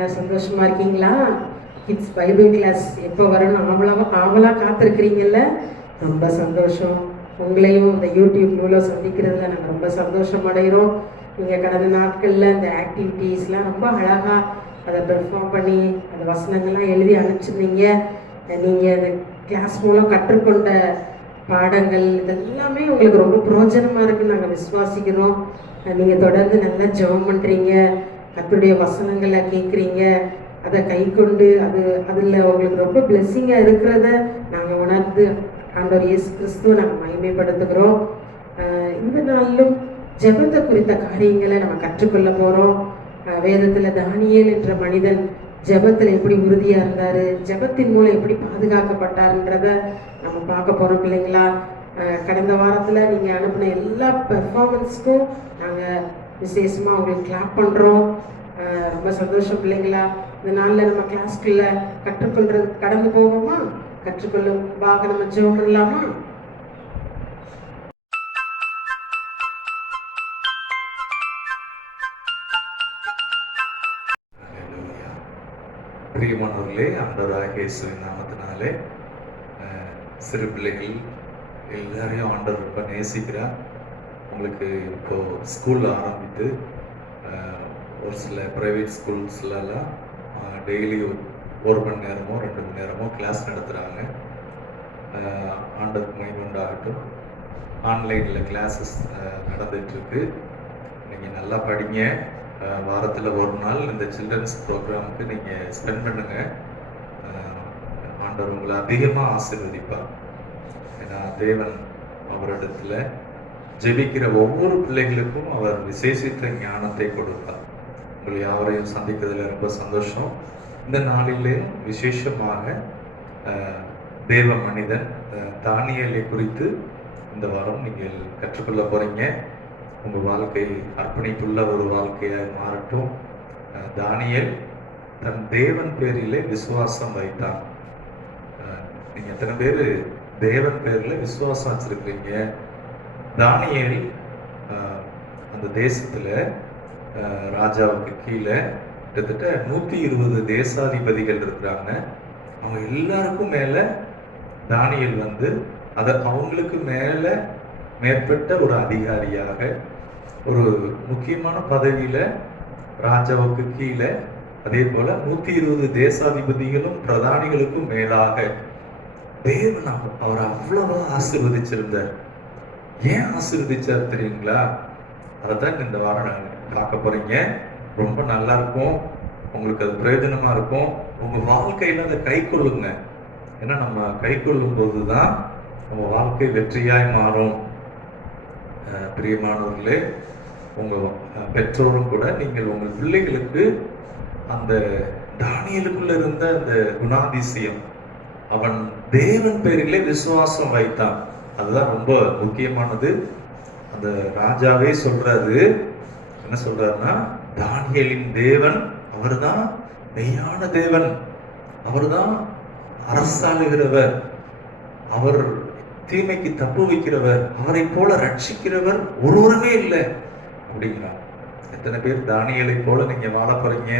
எல்லாம் சந்தோஷமா இருக்கீங்களா? கிட்ஸ் பைபிள் கிளாஸ் எப்போ வரணும் ஆவலாக காத்திருக்கிறீங்கல்ல? ரொம்ப சந்தோஷம். உங்களையும் இந்த யூடியூப் மூலம் சந்திக்கிறதுல நாங்கள் ரொம்ப சந்தோஷம் அடைகிறோம். நீங்கள் கடந்த நாட்களில் இந்த ஆக்டிவிட்டீஸ்லாம் ரொம்ப அழகாக அதை பெர்ஃபார்ம் பண்ணி அந்த வசனங்கள்லாம் எழுதி அனுப்பிச்சிருந்தீங்க. நீங்கள் அந்த கிளாஸ் மூலம் கற்றுக்கொண்ட பாடங்கள் இதெல்லாமே உங்களுக்கு ரொம்ப பிரயோஜனமாக இருக்குன்னு நாங்கள் விசுவாசிக்கிறோம். நீங்கள் தொடர்ந்து நல்லா ஜெபம் பண்ணுறீங்க, கர்த்தருடைய வசனங்களை கேட்குறீங்க, அதை கை கொண்டு அதில் உங்களுக்கு ரொம்ப பிளெஸ்ஸிங்காக இருக்கிறத நாங்கள் உணர்ந்து ஆண்டவர் இயேசு கிறிஸ்துவை நாங்கள் மகிமைப்படுத்துகிறோம். இந்த நாளிலும் ஜெபத்தை குறித்த காரியங்களை நம்ம கற்றுக்கொள்ள போகிறோம். வேதத்தில் தானியேல் என்ற மனிதன் ஜெபத்தில் எப்படி உறுதியாக இருந்தார், ஜெபத்தின் மூலம் எப்படி பாதுகாக்கப்பட்டார்ன்றத நம்ம பார்க்க போகிறோம் பிள்ளைங்களா. கடந்த வாரத்தில் நீங்கள் அனுப்பின எல்லா பெர்ஃபார்மன்ஸ்க்கும் நாங்கள் விசேஷமாக உங்களுக்கு கிளாப் பண்ணுறோம். ரொம்ப சந்தோஷம் பிள்ளைங்களா. இந்த நாளில் நம்ம கிளாஸ்க்குள்ள கற்றுக்கொள்றது கடந்து போவோமா? கற்றுக்கொள்ளும் பாக நம்ம ஜெபம் பண்ணலாமா? பிரியமானவர்களே, ஆண்டவராகிய இயேசுவின் நாமத்தினாலே சிறு பிள்ளைகள் எல்லாரையும் ஆண்டவர் ரொம்ப நேசிக்கிறார். உங்களுக்கு இப்போ ஸ்கூலில் ஆரம்பித்து ஒரு சில ப்ரைவேட் ஸ்கூல்ஸ்லாம் டெய்லி 1 மணி நேரமோ 2 மணி நேரமோ கிளாஸ் நடத்துகிறாங்க. ஆண்டவருக்கு மகிமை உண்டாகட்டும். ஆன்லைனில் கிளாஸஸ் நடந்துகிட்ருக்கு. நீங்கள் நல்லா படிங்க. வாரத்தில் ஒரு நாள் இந்த சில்ட்ரன்ஸ் ப்ரோக்ராமுக்கு நீங்கள் ஸ்பெண்ட் பண்ணுங்கள். ஆண்டவர் உங்களை அதிகமாக ஆசீர்வதிப்பார். ஏன்னா தேவன் அவரிடத்தில் ஜெபிக்கிற ஒவ்வொரு பிள்ளைகளுக்கும் அவர் விசேஷித்த ஞானத்தை கொடுப்பார். உங்களை யாவரையும் சந்திக்கிறதுல ரொம்ப சந்தோஷம். இந்த நாளிலே விசேஷமாக தேவ மனிதன் தானியேலை குறித்து இந்த வாரம் நீங்கள் கற்றுக்கொள்ள போகிறீங்க. உங்கள் வாழ்க்கை அர்ப்பணிப்புள்ள ஒரு வாழ்க்கையாக மாறட்டும். தானியேல் தன் தேவன் பேரிலே விசுவாசம் வைத்தான். நீங்கள் எத்தனை பேர் தேவன் பேரில் விசுவாசம் வச்சிருக்கிறீங்க? தானியேல் அந்த தேசத்தில் ராஜாவுக்கு கீழே கிட்டத்தட்ட 120 தேசாதிபதிகள் இருக்கிறாங்க. அவங்க எல்லாருக்கும் மேலே தானியேல் அவங்களுக்கு மேலே மேற்பட்ட ஒரு அதிகாரியாக ஒரு முக்கியமான பதவியில் ராஜாவுக்கு கீழே, அதே போல 120 தேசாதிபதிகளும் பிரதானிகளுக்கும் மேலாக தேவன் அவரை அவ்வளவா ஆசீர்வதிச்சிருந்தார். ஏன் ஆசீர்வதிச்சார் தெரியுங்களா? அதைத்தான் இந்த வாரம் நாங்கள் பார்க்க போறீங்க. ரொம்ப நல்லா இருக்கும், உங்களுக்கு அது பிரயோஜனமா இருக்கும். உங்க வாழ்க்கையில அதை கை கொள்ளுங்க. ஏன்னா நம்ம கை கொள்ளும் போதுதான் நம்ம வாழ்க்கை வெற்றியாய் மாறும். பிரியமானவர்களே, உங்க பெற்றோரும் கூட நீங்கள் உங்கள் பிள்ளைகளுக்கு அந்த தானியேலுக்குள்ள இருந்த அந்த குணாதிசயம், அவன் தேவன் பேரிலே விசுவாசம் வைத்தான், அதுதான் ரொம்ப முக்கியமானது. அந்த ராஜாவே சொல்றாரு, என்ன சொல்றாருன்னா, தானியேலின் தேவன் அவர்தான் மெய்யான தேவன், அவர்தான் அரசாளுகிறவர், அவர் தீமைக்கு தப்பு வைக்கிறவர், அவரை போல ரட்சிக்கிறவர் ஒருவருமே இல்லை அப்படிங்கிறார். எத்தனை பேர் தானியேலை போல நீங்க வாழ போறீங்க?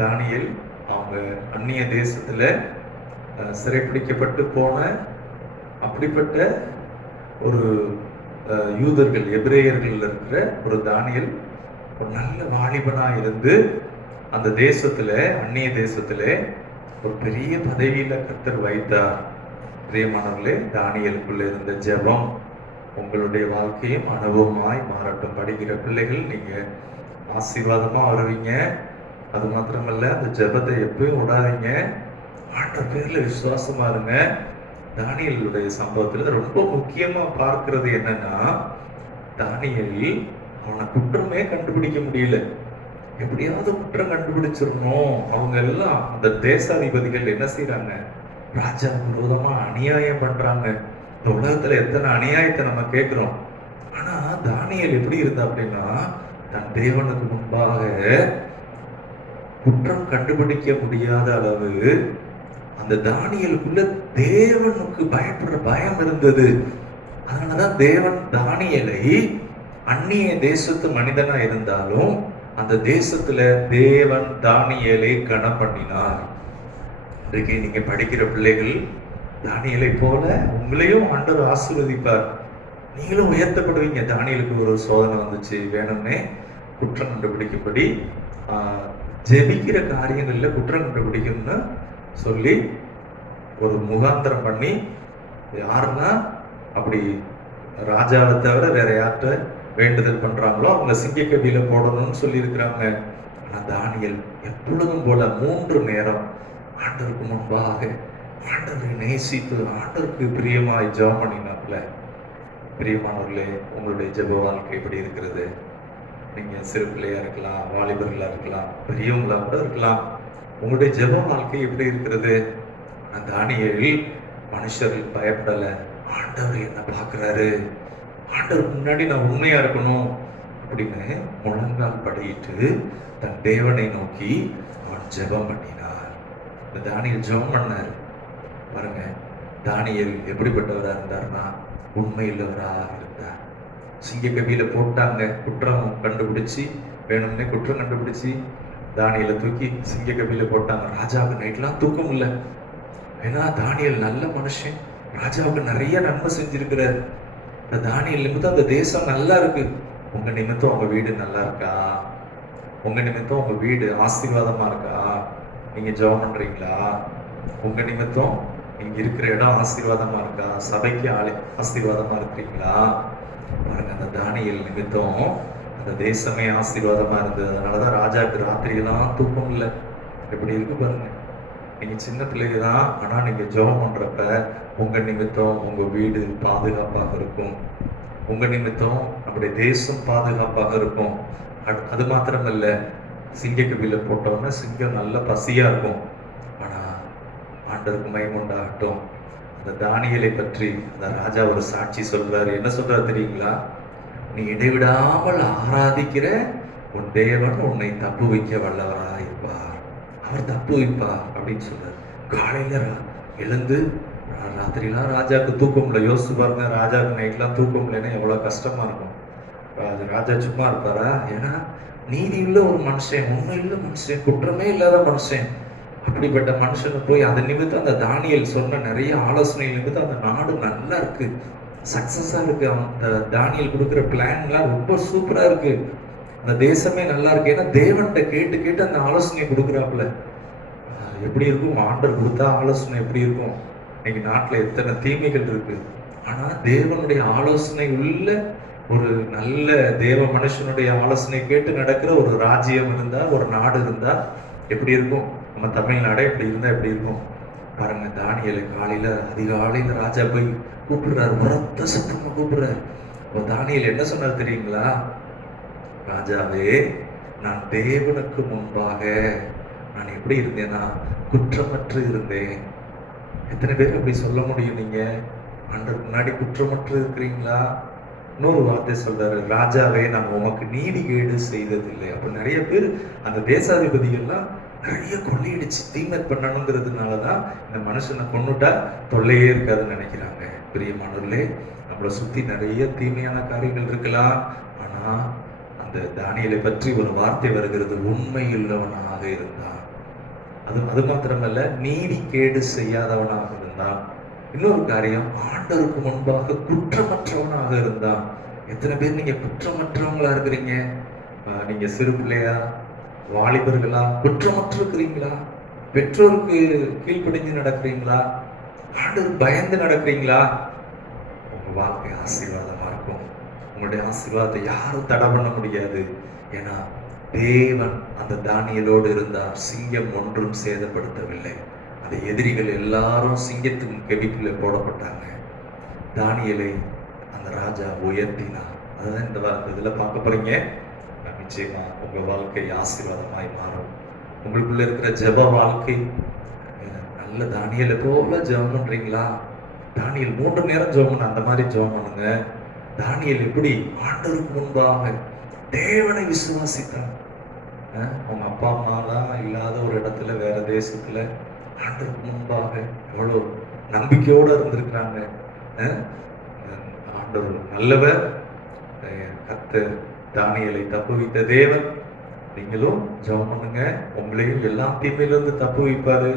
தானியேல் அவங்க அந்நிய தேசத்துல சிறைப்பிடிக்கப்பட்டு போன அப்படிப்பட்ட ஒரு யூதர்கள், எபிரேயர்கள் இருக்கிற ஒரு தானியேல் ஒரு நல்ல வாலிபனா இருந்து அந்த தேசத்துல, அந்நிய தேசத்துல ஒரு பெரிய பதவியில கர்த்தர் வைத்தார். பிரியமானவர்களே, தானியேலுக்குள்ள இருந்த ஜெபம் உங்களுடைய வாழ்க்கையும் அனுபவமாய் மாறட்டும். படிக்கிற பிள்ளைகள் நீங்க ஆசீர்வாதமா வருவீங்க. அது மாத்திரமல்ல, அந்த ஜெபத்தை எப்பயும் விடாதீங்க. ஆண்டவர் பேர்ல விசுவாசமா இருங்க. தானியேலுடைய சம்பவத்துல ரொம்ப முக்கியமா பார்க்கிறது என்னன்னா, தானியேல் அவனை குற்றமே கண்டுபிடிக்க முடியல. எப்படியாவது குற்றம் கண்டுபிடிச்சிடணும். அவங்க எல்லாம் அந்த தேசாதிபதிகள் என்ன செய்யறாங்க? ராஜா விரோதமா அநியாயம் பண்றாங்க. இந்த உலகத்துல எத்தனை அநியாயத்தை நம்ம கேட்கிறோம். ஆனா தானியேல் எப்படி இருந்தா அப்படின்னா, தன் தேவனுக்கு முன்பாக குற்றம் கண்டுபிடிக்க முடியாத அளவு அந்த தானியேலுக்குள்ள தேவனுக்கு பயப்படுற பயம் இருந்தது. அதனாலதான் தேவன் தானியேலை அந்நிய தேசத்து மனிதனா இருந்தாலும் அந்த தேசத்துல தேவன் தானியேலை கனம் பண்ணினார். இன்றைக்கு நீங்க படிக்கிற பிள்ளைகள் தானியேலை போல உங்களையும் ஆண்டவர் ஆசீர்வதிப்பார். நீங்களும் உயர்த்தப்படுவீங்க. தானியேலுக்கு ஒரு சோதனை வந்துச்சு, வேணும்னே குற்றம் கண்டுபிடிக்கும்படி ஜெபிக்கிற காரியங்கள்ல குற்றம் கண்டுபிடிக்கும்னு சொல்லி ஒரு முகாந்திரம் பண்ணி, யாருன்னா அப்படி ராஜாவை தவிர வேற யார்கிட்ட வேண்டுதல் பண்றாங்களோ அவங்க சிங்கக்கவியில போடணும்னு சொல்லி இருக்கிறாங்க. ஆனா தானியேல் எப்பொழுதும் போல 3 நேரம் ஆண்டவருக்கு முன்பாக ஆண்டவரை நேசித்து ஆண்டவருக்கு பிரியமாய் ஜெபம் பண்ணினார்ல. பிரியமானவர்களே, உங்களுடைய ஜெப வாழ்க்கை எப்படி இருக்கிறது? நீங்க சிறு பிள்ளையா இருக்கலாம், வாலிபர்களா இருக்கலாம், பெரியவங்களா கூட இருக்கலாம். உங்களுடைய ஜெப வாழ்க்கை எப்படி இருக்கிறது? தானியேல் மனுஷர்கள் பயப்படல. ஆண்டவர் என்ன பார்க்கிறாரு, ஆண்டவருக்கு முன்னாடி நான் உண்மையா இருக்கணும் அப்படின்னு முழங்கால் படியிட்டு தன் தேவனை நோக்கி அவன் ஜெபம் பண்ணினார். இந்த தானியேல் ஜெபம் பண்ணார். பாருங்க, தானியேல் எப்படிப்பட்டவரா இருந்தார்னா உண்மையுள்ளவராக இருந்தார். சிங்கக்கவியில போட்டாங்க, குற்றம் கண்டுபிடிச்சு, வேணும்னே குற்றம் கண்டுபிடிச்சு தானியேலை தூக்கி சிங்கக்கவியில போட்டாங்க. ராஜாவுக்கு நைட்லாம் தூக்கம் இல்லை. ஏன்னா தானியேல் நல்ல மனுஷன், ராஜாவுக்கு நிறைய நன்மை செஞ்சிருக்கிறார். இந்த தானியேல் நிமித்தம் அந்த தேசம் நல்லா இருக்கு. உங்க நிமித்தம் உங்க வீடு நல்லா இருக்கா? உங்க நிமித்தம் உங்க வீடு ஆசீர்வாதமா இருக்கா? நீங்க ஜெபம் பண்றீங்களா? உங்க நிமித்தம் நீங்க இருக்கிற இடம் ஆசீர்வாதமா இருக்கா? சபைக்கு ஆசீர்வாதமா இருக்கிறீங்களா? பாருங்க, அந்த தானியேல் நிமித்தம் அந்த தேசமே ஆசீர்வாதமா இருந்தது. அதனாலதான் ராஜாவுக்கு ராத்திரியெல்லாம் தூக்கம் இல்லை. எப்படி இருக்கு பாருங்க. நீங்க சின்ன பிள்ளைங்க தான், ஆனா நீங்க ஜெபம் பண்றப்ப உங்க நிமித்தம் உங்க வீடு பாதுகாப்பாக இருக்கும். உங்க நிமித்தம் நம்முடைய தேசம் பாதுகாப்பாக இருக்கும். அது மாத்திரமல்ல, சிங்கக்கவியில போட்டோம்னா சிங்கம் நல்ல பசியா இருக்கும். ஆனா ஆண்டவருக்கு மகிமை உண்டாகட்டும். அந்த தானியேலை பற்றி அந்த ராஜா ஒரு சாட்சி சொல்றாரு. என்ன சொல்றாரு தெரியுங்களா? நீ இடைவிடாமல் ஆராதிக்கிற உன் தேவன் உன்னை தப்பு வைக்க வல்லவராக இருப்பார். அவர் தப்பு வைப்பார் அப்படின்னு சொல்றாரு. காலையில எழுந்து ராத்திரிலாம் ராஜாவுக்கு தூக்கம் இல்லை. யோசிச்சு பாருங்க, ராஜாவுக்கு நைட்லாம் தூக்கம் இல்லைன்னா எவ்வளவு கஷ்டமா இருக்கும். ராஜா சும்மா இருப்பாரா? ஏன்னா நீதி உள்ள ஒரு மனுஷன், உண்மையுள்ள மனுஷன், குற்றமே இல்லாத மனுஷன். அப்படிப்பட்ட மனுஷனை போய் அதன் நிமித்தம் அந்த தானியேல் சொன்ன நிறைய ஆலோசனை நிமித்தம் அந்த நாடு நல்லா இருக்கு, சக்சஸா இருக்கு. அந்த தானியேல் கொடுக்குற பிளான்லாம் ரொம்ப சூப்பரா இருக்கு. அந்த தேசமே நல்லா இருக்கு. ஏன்னா தேவன்கிட்ட கேட்டு கேட்டு அந்த ஆலோசனை கொடுக்குறாப்புல. எப்படி இருக்கும் ஆண்டவர் கொடுத்தா ஆலோசனை? எப்படி இருக்கும்? இன்னைக்கு நாட்டுல எத்தனை தீமைகள் இருக்கு. ஆனா தேவனுடைய ஆலோசனை உள்ள ஒரு நல்ல தேவ மனுஷனுடைய ஆலோசனை கேட்டு நடக்கிற ஒரு ராஜ்யம் இருந்தா, ஒரு நாடு இருந்தா எப்படி இருக்கும்? நம்ம தமிழ்நாடே இப்படி இருந்தா எப்படி இருக்கும் பாருங்க. தானியேலை காலையில அதிகாலையில ராஜா போய் கூப்பிடுறாரு, உரத்த சத்தமா கூப்பிடுறாரு. இப்போ தானியேல் என்ன சொன்னார் தெரியுங்களா? ராஜாவே, நான் தேவனுக்கு முன்பாக நான் எப்படி இருந்தேன்னா குற்றமற்று இருந்தேன். எத்தனை பேருக்கு அப்படி சொல்ல முடியும்? நீங்க ஆண்டவருக்கு முன்னாடி குற்றமற்று இருக்கிறீங்களா? இன்னொரு வார்த்தை சொல்றாரு, ராஜாவே, நான் உமக்கு நீதிகேடு செய்ததில்லை. அப்ப நிறைய பேர் அந்த தேசாதிபதிகள்லாம் நிறைய கொள்ளையடிச்சு தீமை பண்ணணுங்கிறதுனாலதான் இந்த மனுஷனை கொன்னுட்டா தொல்லையே இருக்காதுன்னு நினைக்கிறாங்க. பிரியமானவர்களே, நம்மளை சுத்தி நிறைய தீமையான காரியங்கள் இருக்கலாம். ஆனா அந்த தானியேலை பற்றி ஒரு வார்த்தை வருகிறது, உண்மையுள்ளவனாக இருந்தான். அது மாத்திரமல்ல, நீதி கேடு செய்யாதவனாக இருந்தான். இன்னொரு காரியம், ஆண்டவருக்கு முன்பாக குற்றமற்றவனாக இருந்தான். எத்தனை பேர் நீங்க குற்றமற்றவங்களா இருக்கிறீங்க? நீங்க சிறு பிள்ளையா, வாலிபர்களா, குற்றமற்று இருக்கிறீங்களா? பெற்றோருக்கு கீழ்ப்படிஞ்சு நடக்கிறீங்களா? ஆண்டவர் பயந்து நடக்கிறீங்களா? உங்க வாழ்க்கை ஆசீர்வாதமா இருக்கும். உங்களுடைய ஆசீர்வாதத்தை யாரும் தடை பண்ண முடியாது. ஏன்னா தேவன் அந்த தானியேலோடு இருந்தார். சிங்கம் ஒன்றும் சேதப்படுத்தவில்லை. அந்த எதிரிகள் எல்லாரும் சிங்கத்தின் கெபிக்குள்ள போடப்பட்டாங்க. தானியேலை அந்த ராஜா உயர்த்தினார். அதான் இந்த இதுல பார்க்க போறீங்க. நிச்சயமா உங்க வாழ்க்கை ஆசீர்வாதமாய் மாறும். உங்களுக்குள்ள இருக்கிற ஜெப வாழ்க்கை நல்ல தானியேலை போல ஜெபம் பண்றீங்களா? தானியேல் 3 நேரம் ஜெபம் பண்ண, அந்த மாதிரி ஜெபம் பண்ணுங்க. தானியேல் எப்படி ஆண்டவருக்கு முன்பாக தேவனை விசுவாசித்தான். அவங்க அப்பா அம்மாலாம் இல்லாத ஒரு இடத்துல, வேற தேசத்துல ஆண்டவருக்கு முன்பாக எவ்வளவு நம்பிக்கையோட இருந்திருக்கிறாங்க. ஆண்டவர் நல்லவர். கர்த்தர் தானியேலை தப்புவித்த தேவன். நீங்களும் ஜெபம் பண்ணுங்க. உங்களையும் எல்லா தீமையிலிருந்து தப்பு வைப்பாரு.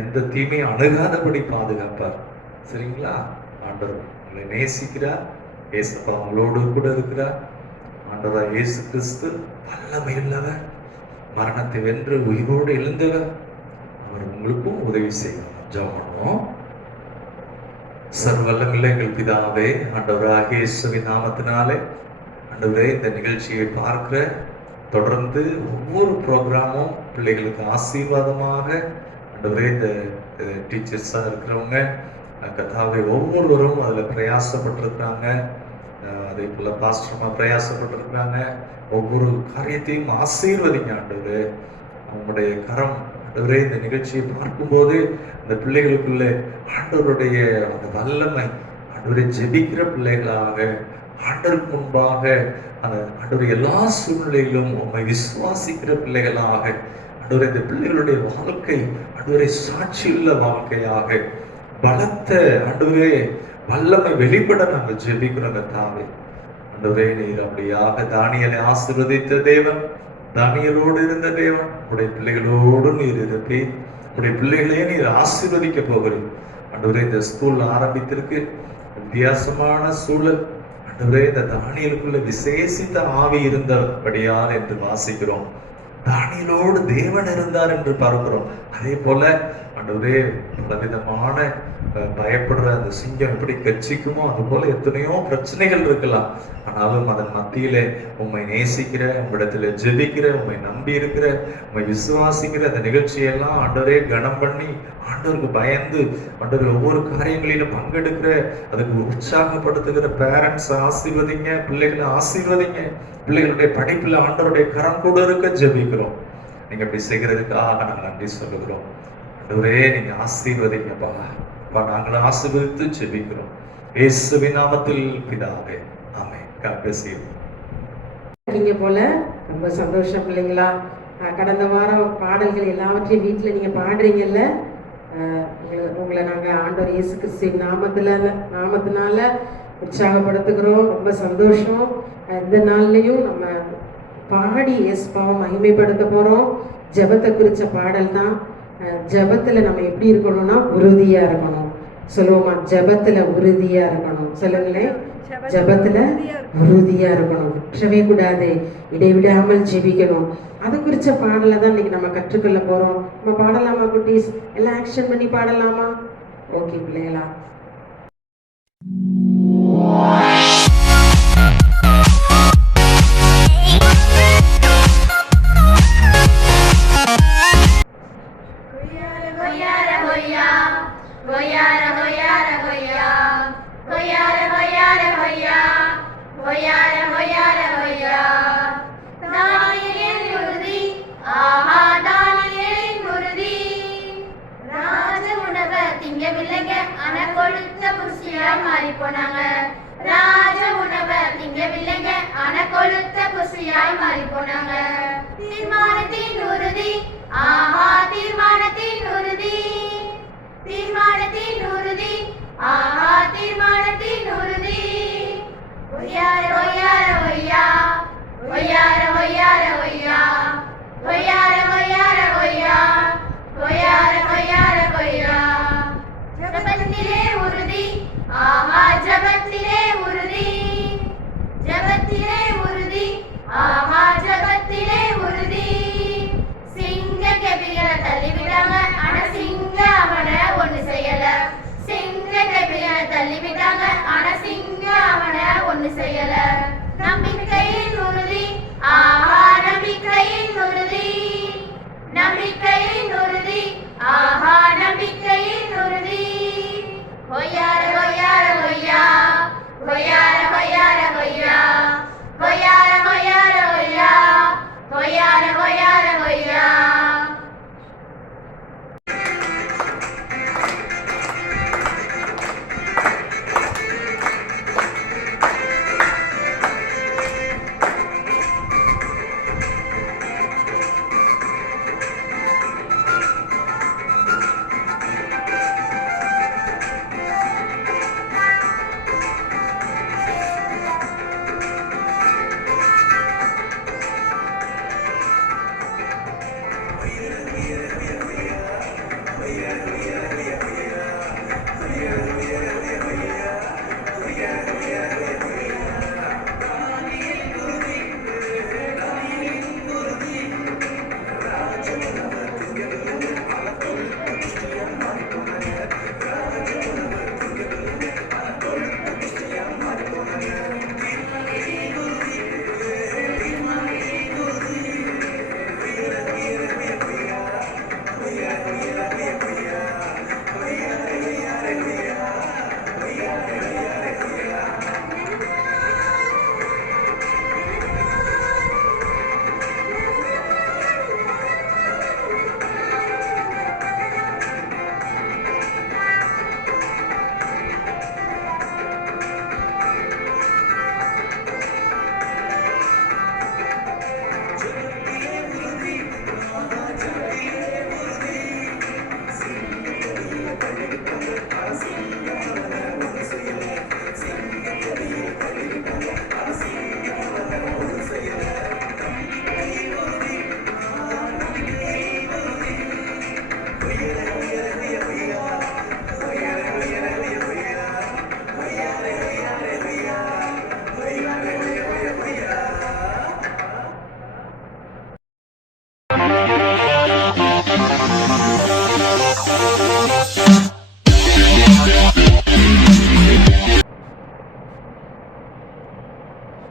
எந்த தீமையும் அணுகாதபடி பாதுகாப்பார். சரிங்களா? ஆண்டவர் உங்களை நேசிக்கிறார். இயேசுப்பா உங்களோடு கூட இருக்கிறார். ஆண்டவர் இயேசு கிறிஸ்து வல்லமையுள்ளவர், மரணத்தை வென்று உயிரோடு எழுந்தவர். அவர் உங்களுக்கும் உதவி செய்வார். ஜெபம் பண்ணுவோம். சர்வல்லமில்ல எங்கள் பிதாவே, ஆண்டவராகிய இயேசுவின் நாமத்தினாலே ஆண்டவரே, இந்த நிகழ்ச்சியை பார்க்கிற தொடர்ந்து ஒவ்வொரு ப்ரோக்ராமும் பிள்ளைகளுக்கு ஆசீர்வாதமாக ஆண்டவரே, இந்த டீச்சர்ஸாக இருக்கிறவங்க கதாவை ஒவ்வொருவரும் அதில் பிரயாசப்பட்டிருக்கிறாங்க. அதே போல பாஸ்டர்மா பிரயாசப்பட்டிருக்கிறாங்க. ஒவ்வொரு காரியத்தையும் ஆசீர்வதிங்க ஆண்டவரே. அவங்களுடைய கரம் ஆண்டவரே இந்த நிகழ்ச்சியை பார்க்கும்போது இந்த பிள்ளைகளுக்குள்ள ஆண்டவருடைய அந்த வல்லமை, ஆண்டவரை ஜெபிக்கிற பிள்ளைகளாக, ஆண்டவருக்கு முன்பாக அந்த ஆண்டவர் எல்லா சூழ்நிலையிலும் உண்மை விசுவாசிக்கிற பிள்ளைகளாக, ஆண்டவரை இந்த பிள்ளைகளுடைய வாழ்க்கை ஆண்டவரை சாட்சியுள்ள வாழ்க்கையாக, பலத்த ஆண்டவரே வல்லமை வெளிப்பட நாங்கள் ஜெபிக்கிறோம் தாவே. ஆண்டவரே, நீர் அப்படியாக தானியேலை ஆசீர்வதித்த தேவன், தானியேலோடு இருந்த தேவன், உடைய பிள்ளைகளோடு நீர் இருப்பி உடைய பிள்ளைகளையே நீர் ஆசீர்வதிக்க போகிறீர். ஆண்டவரே, இந்த ஸ்கூல் ஆரம்பித்திருக்கு, வித்தியாசமான சூழல். ஆண்டவரே, இந்த தானியேலுக்குள்ள விசேஷித்த ஆவி இருந்தபடியால் என்று வாசிக்கிறோம். தானியேலோடு தேவன் இருந்தார் என்று பார்க்கிறோம். அதே போல ஆண்டவரே, பலவிதமான பயப்படுற அந்த சிங்கம் எப்படி கட்சிக்குமோ அது போல எத்தனையோ பிரச்சனைகள் இருக்கலாம். ஆனாலும் அதன் மத்தியிலே உண்மை நேசிக்கிற, உங்களிடத்துல ஜெபிக்கிற, உண்மை நம்பி இருக்கிற, உண்மை விசுவாசிக்கிற அந்த நிகழ்ச்சியெல்லாம் ஆண்டவரே கனம் பண்ணி ஆண்டவருக்கு பயந்து ஆண்டவர் ஒவ்வொரு காரியங்களிலும் பங்கெடுக்கிற, அதுக்கு உற்சாகப்படுத்துகிற பேரண்ட்ஸ் ஆசீர்வதிங்க, பிள்ளைகளை ஆசீர்வதிங்க. பிள்ளைகளுடைய படிப்புல ஆண்டவருடைய கரம் கூட இருக்க ஜெபிக்கிறோம். நீங்க இப்படி செய்கிறதுக்காக நாங்கள் நன்றி சொல்லுகிறோம். ஆண்டவரே, நீங்க ஆசீர்வதிங்கப்பா. நாங்கள் ஆசீர்வதித்து ஜெபிக்கிறோம் இயேசுவின் நாமத்தில் பிதாவே, ஆமென். God bless you. நீங்க போல ரொம்ப சந்தோஷம் இல்லைங்களா? கடந்த வாரம் பாடல்கள் எல்லாவற்றையும் வீட்டில் நீங்க பாடுறீங்கல்ல. உங்களை நாங்கள் ஆண்டவர் இயேசு கிறிஸ்துவின் நாமத்தினால உற்சாகப்படுத்துகிறோம். ரொம்ப சந்தோஷம். இந்த நாள்லையும் நம்ம பாடி இயேசுவை மகிமைப்படுத்த போறோம். ஜெபத்தை குறித்த பாடல் தான். ஜெபத்துல நம்ம எப்படி இருக்கணும்னா உறுதியா இருக்கணும். சொல்லுவோமா? ஜெபத்துல உறுதியா இருக்கணும். சொல்லுங்களேன். ஜெபத்துல உறுதியா இருக்கணும், விட்டுறவே கூடாது, இடைவிடாமல் ஜெபிக்கணும். அது குறிச்ச பாடலை தான் இன்னைக்கு நம்ம கற்றுக்கொள்ள போறோம். நம்ம பாடலாமா குட்டீஸ்? எல்லாம் ஆக்ஷன் பண்ணி பாடலாமா? ஓகே பிள்ளைகளா? தீர்மானத்தின் உறுதி, ஆஹா தீர்மானத்தின் உறுதி, தீர்மானத்தின் உறுதி, ஆஹா தீர்மானத்தின் உறுதி. ஒய்யார ஒய்யார ஒய்யா, ஒய்யார ஒய்யார ஒய்யா, ஒய்யார ஒய்யார ஒய்யா, ஒய்யார ஒய்யார ஒய்யா. ஜபத்திலே உறுதி, ஆஹா ஜபத்திலே உறுதி, ஜபத்திலே உறுதி, ஆஹா ஜபத்திலே உறுதி. சிங்க கபிகளை தள்ளிவிடாம, ஆனா சிங்க அவனை ஒண்ணு செய்யல. சிங்க கபிகளை தள்ளிவிட்டாங்க, ஆனா சிங்க அவனை ஒண்ணு செய்யல. நம்பிக்கையின் உறுதி, ஆஹா நம்பிக்கையின் உறுதி, நம்பிக்கையின் உறுதி, ஆஹா நம்பிக்கையின் உறுதி. ஒய்யார ஒய்யார ஒய்யா, ஒய்யார ஒய்யார ஒய்யா, ஒய்யார ஒய்யார ஒய்யா, ஒய்யார ஒய்யார ஒய்யா.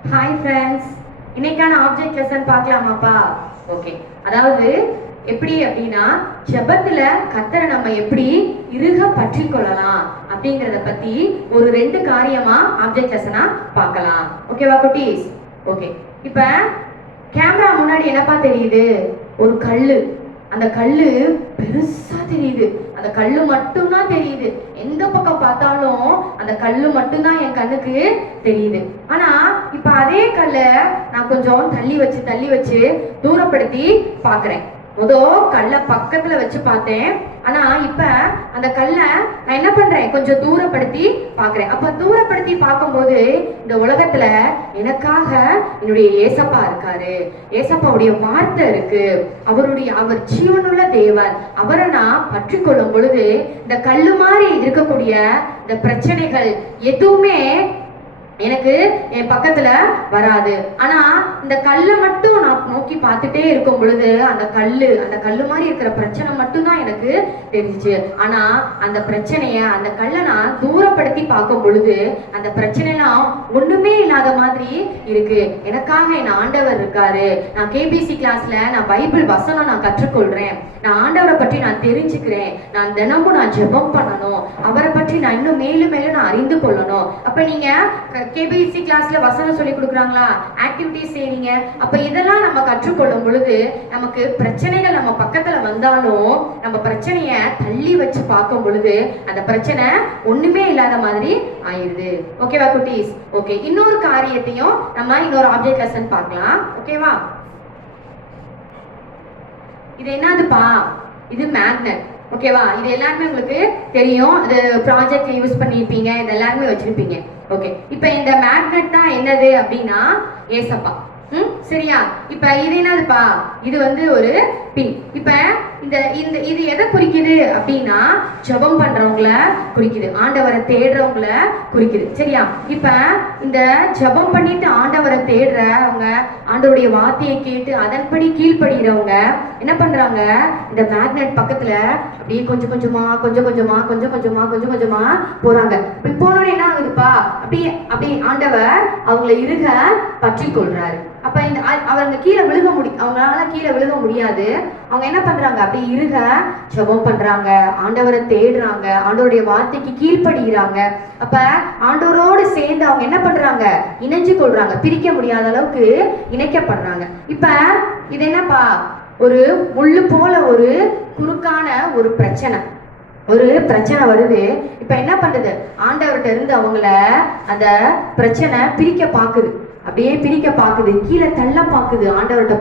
ஹாய் ஃப்ரெண்ட்ஸ், இன்னைக்கான ஆப்ஜெக்ட் லெசன் பார்க்கலாமாப்பா? ஓகே, அதாவது எப்படி அப்படின்னா ஜெபத்துல கர்த்தரை நம்ம எப்படி இறுக பற்றி கொள்ளலாம் அப்படிங்கறத பத்தி ஒரு 2 காரியமா ஆப்ஜெக்ட் லெசனா பார்க்கலாம். ஓகேவா குட்டீஸ்? ஓகே, இப்ப கேமரா முன்னாடி என்னப்பா தெரியுது? ஒரு கல்லு. அந்த கல்லு பெருசா தெரியுது. அந்த கல்லு மட்டும்தான் தெரியுது. எந்த பக்கம் பார்த்தாலும் அந்த கல்லு மட்டும்தான் என் கண்ணுக்கு தெரியுது. ஆனா இப்ப அதே கல்லை நான் கொஞ்சம் தள்ளி வச்சு தூரப்படுத்தி பாக்குறேன். கல்லை பக்கத்துல வச்சு பார்த்தேன். ஆனா இப்ப அந்த கல்லை நான் என்ன பண்றேன்? கொஞ்சம் தூரப்படுத்தி பாக்குறேன். அப்ப தூரப்படுத்தி பார்க்கும்போது இந்த உலகத்துல எனக்காக என்னுடைய ஏசப்பா இருக்காரு. ஏசப்பாவுடைய வார்த்தை இருக்கு. அவர் ஜீவனுள்ள தேவன். அவரை நான் பற்றி கொள்ளும் பொழுது இந்த கல்லு மாதிரி இருக்கக்கூடிய இந்த பிரச்சனைகள் எதுவுமே எனக்கு என் பக்கத்துல வராது. ஆனா இந்த கல்லை மட்டும் நான் நோக்கி பார்த்துட்டே இருக்கும் பொழுது அந்த கல்லு மாதிரி இருக்கிற பிரச்சனை மட்டும்தான் எனக்கு தெரிஞ்சுச்சு. ஆனா அந்த பிரச்சனைய, அந்த கல்லை நான் தூரப்படுத்தி பார்க்கும் பொழுது அந்த பிரச்சனைலாம் ஒண்ணுமே இல்லாத மாதிரி இருக்கு. எனக்காக என் ஆண்டவர் இருக்காரு. நான் கேபிசி கிளாஸ்ல நான் பைபிள் வசனம் நான் கற்றுக்கொள்றேன். நான் ஆண்டவரை பற்றி நான் தெரிஞ்சுக்கிறேன். நான் தினமும் நான் ஜெபம் பண்ணணும். அவரை பற்றி நான் இன்னும் மேலும் நான் அறிந்து கொள்ளணும். அப்ப நீங்க கேபிசி கிளாஸ்ல வசனம் சொல்லி கொடுக்குறாங்களா, ஆக்டிவிட்டிஸ் செய்றீங்க. அப்ப இதெல்லாம் நம்ம கற்றுக்கொள்ளும் பொழுது நமக்கு பிரச்சனைகள் நம்ம பக்கத்துல வந்தாலும் நம்ம பிரச்சனைய தள்ளி வச்சு பார்க்கும் பொழுது அந்த பிரச்சனை ஒண்ணுமே இல்லாத மாதிரி ஆயிடுது. ஓகேவா குட்டீஸ்? ஓகே, இன்னொரு காரியத்தையும் நம்ம இன்னொரு ஆப்ஜெக்ட் லெசன் பார்க்கலாம். ஓகேவா? இது என்னதுப்பா? இது மேக்னெட். ஓகேவா? இது எல்லாருமே உங்களுக்கு தெரியும். இது ப்ராஜெக்ட்ல யூஸ் பண்ணிருப்பீங்க. இது எல்லாருமே வச்சிருப்பீங்க. ஓகே, இப்ப இந்த மேக்னெட் தான் என்னது அப்படின்னா ஏசப்பா. சரியா? இப்ப இது என்னதுப்பா? இது வந்து ஒரு பின். இப்ப இது எதை குறிக்குது அப்படின்னா ஜெபம் பண்றவங்கள குறிக்குது, ஆண்டவரை தேடுறவங்கள குறிக்குது. சரியா? இப்ப இந்த ஜெபம் பண்ணிட்டு ஆண்டவரை தேடுறவங்க, ஆண்டவருடைய வார்த்தையை கேட்டு அதன்படி கீழ்ப்படுகிறவங்க என்ன பண்றாங்க? இந்த மேக்னெட் பக்கத்துல அப்படியே கொஞ்சம் கொஞ்சமா போறாங்க. இப்படி போனோட என்ன ஆகுதுப்பா? அப்படியே ஆண்டவர் அவங்களை இறுக பற்றி கொள்றாரு. அப்ப அவங்க கீழே விழுக அவங்களால கீழே விழுக முடியாது. அவங்க என்ன பண்றாங்க? அப்படியே இறுக ஜெபம் பண்றாங்க, ஆண்டவரை தேடுறாங்க, ஆண்டவருடைய வார்த்தைக்கு கீழ்ப்படுகிறாங்க. அப்ப ஆண்டவரோடு சேர்ந்து அவங்க என்ன பண்றாங்க? இணைஞ்சு கொள்றாங்க. பிரிக்க முடியாத அளவுக்கு இணைக்கப்படுறாங்க. இப்ப இது என்னப்பா? ஒரு முள்ளு போல ஒரு குறுக்கான ஒரு பிரச்சனை வருது. இப்ப என்ன பண்றது? ஆண்டவர்கிட்ட இருந்து அவங்கள அந்த பிரச்சனை பிரிக்க பாக்குது. அப்படியே பிரிக்க பாக்குது, கீழே தள்ள பாக்குது, ஆண்டவர்கிட்ட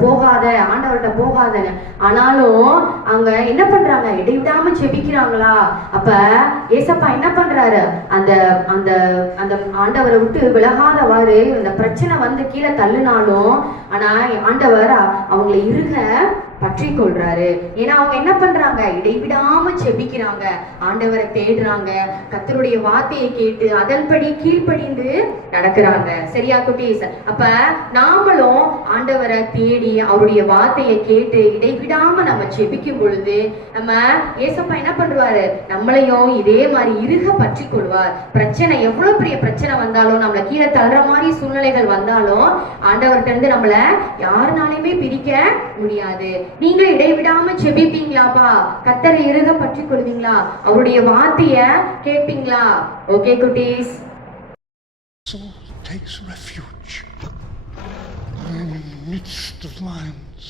போகாதன்னு. ஆனாலும் அவங்க என்ன பண்றாங்க? இடைவிடாம ஜெபிக்கிறாங்களா? அப்ப ஏசப்பா என்ன பண்றாரு? அந்த அந்த அந்த ஆண்டவரை விட்டு விலகாதவாறு அந்த பிரச்சனை வந்து கீழே தள்ளுனாலும் ஆனா ஆண்டவர் அவங்களை இறுக பற்றி கொள்றாரு. ஏன்னா அவங்க என்ன பண்றாங்க? இடைவிடாம ஜெபிக்கிறாங்க, ஆண்டவரை தேடுறாங்க, கர்த்தருடைய வார்த்தையை கேட்டு அதன்படி கீழ்ப்படிந்து நடக்கிறாங்க. சரியா குட்டீஸ்? அப்ப நாமளும் ஆண்டவரை தேடி அவருடைய வார்த்தையை கேட்டு இடைவிடாம நம்ம ஜெபிக்கும் பொழுது நம்ம ஏசப்பா என்ன பண்ணுவாரு? நம்மளையும் இதே மாதிரி இறுக பற்றி கொள்வார். பிரச்சனை எவ்வளவு பெரிய பிரச்சனை வந்தாலும், நம்மள கீழே தள்ளுற மாதிரி சூழ்நிலைகள் வந்தாலும் ஆண்டவர்கிட்ட இருந்து நம்மள யாருனாலுமே பிரிக்க முடியாது. நீங்க இடைவிடாம ஜெபிப்பீங்களாப்பா? கர்த்தரை இறுக பற்றி கொள்வீங்களா? அவருடைய வார்த்தைய கேட்பீங்களா? ஓகே குட்டீஸ்? Soul takes refuge in the midst of lions,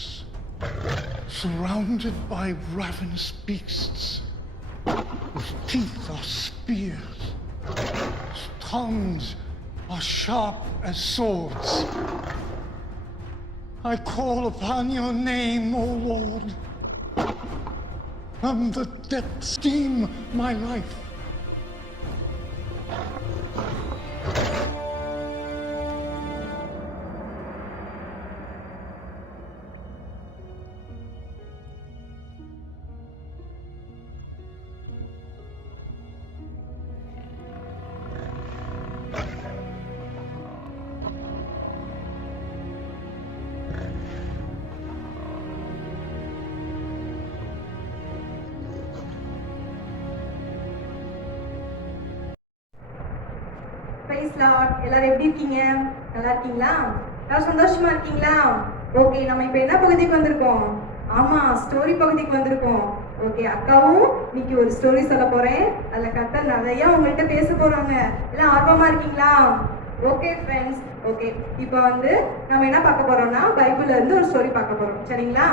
surrounded by ravenous beasts, whose teeth are spears, whose tongues are sharp as swords. I call upon your name, O Lord. From the depths deem my life. Praise lord. எல்லாரும் எப்படி இருக்கீங்க? நல்லா இருக்கீங்களா? எல்லாரும் சந்தோஷமா இருக்கீங்களா? Okay, நம்ம இப்போ என்ன பகுதிக்கு வந்திருக்கோம்? ஆமா, ஸ்டோரி பகுதிக்கு வந்திருக்கோம். ஓகே, அக்காவும் இன்னைக்கு ஒரு ஸ்டோரி சொல்ல போறேன். அதுல கர்த்தர் நிறைய உங்கள்கிட்ட பேச போறாங்க. எல்லாம் ஆர்வமா இருக்கீங்களா? ஓகே ஃப்ரெண்ட்ஸ், ஓகே, இப்போ வந்து நம்ம என்ன பார்க்க போறோம்னா பைபிள்ல இருந்து ஒரு ஸ்டோரி பார்க்க போறோம். சரிங்களா?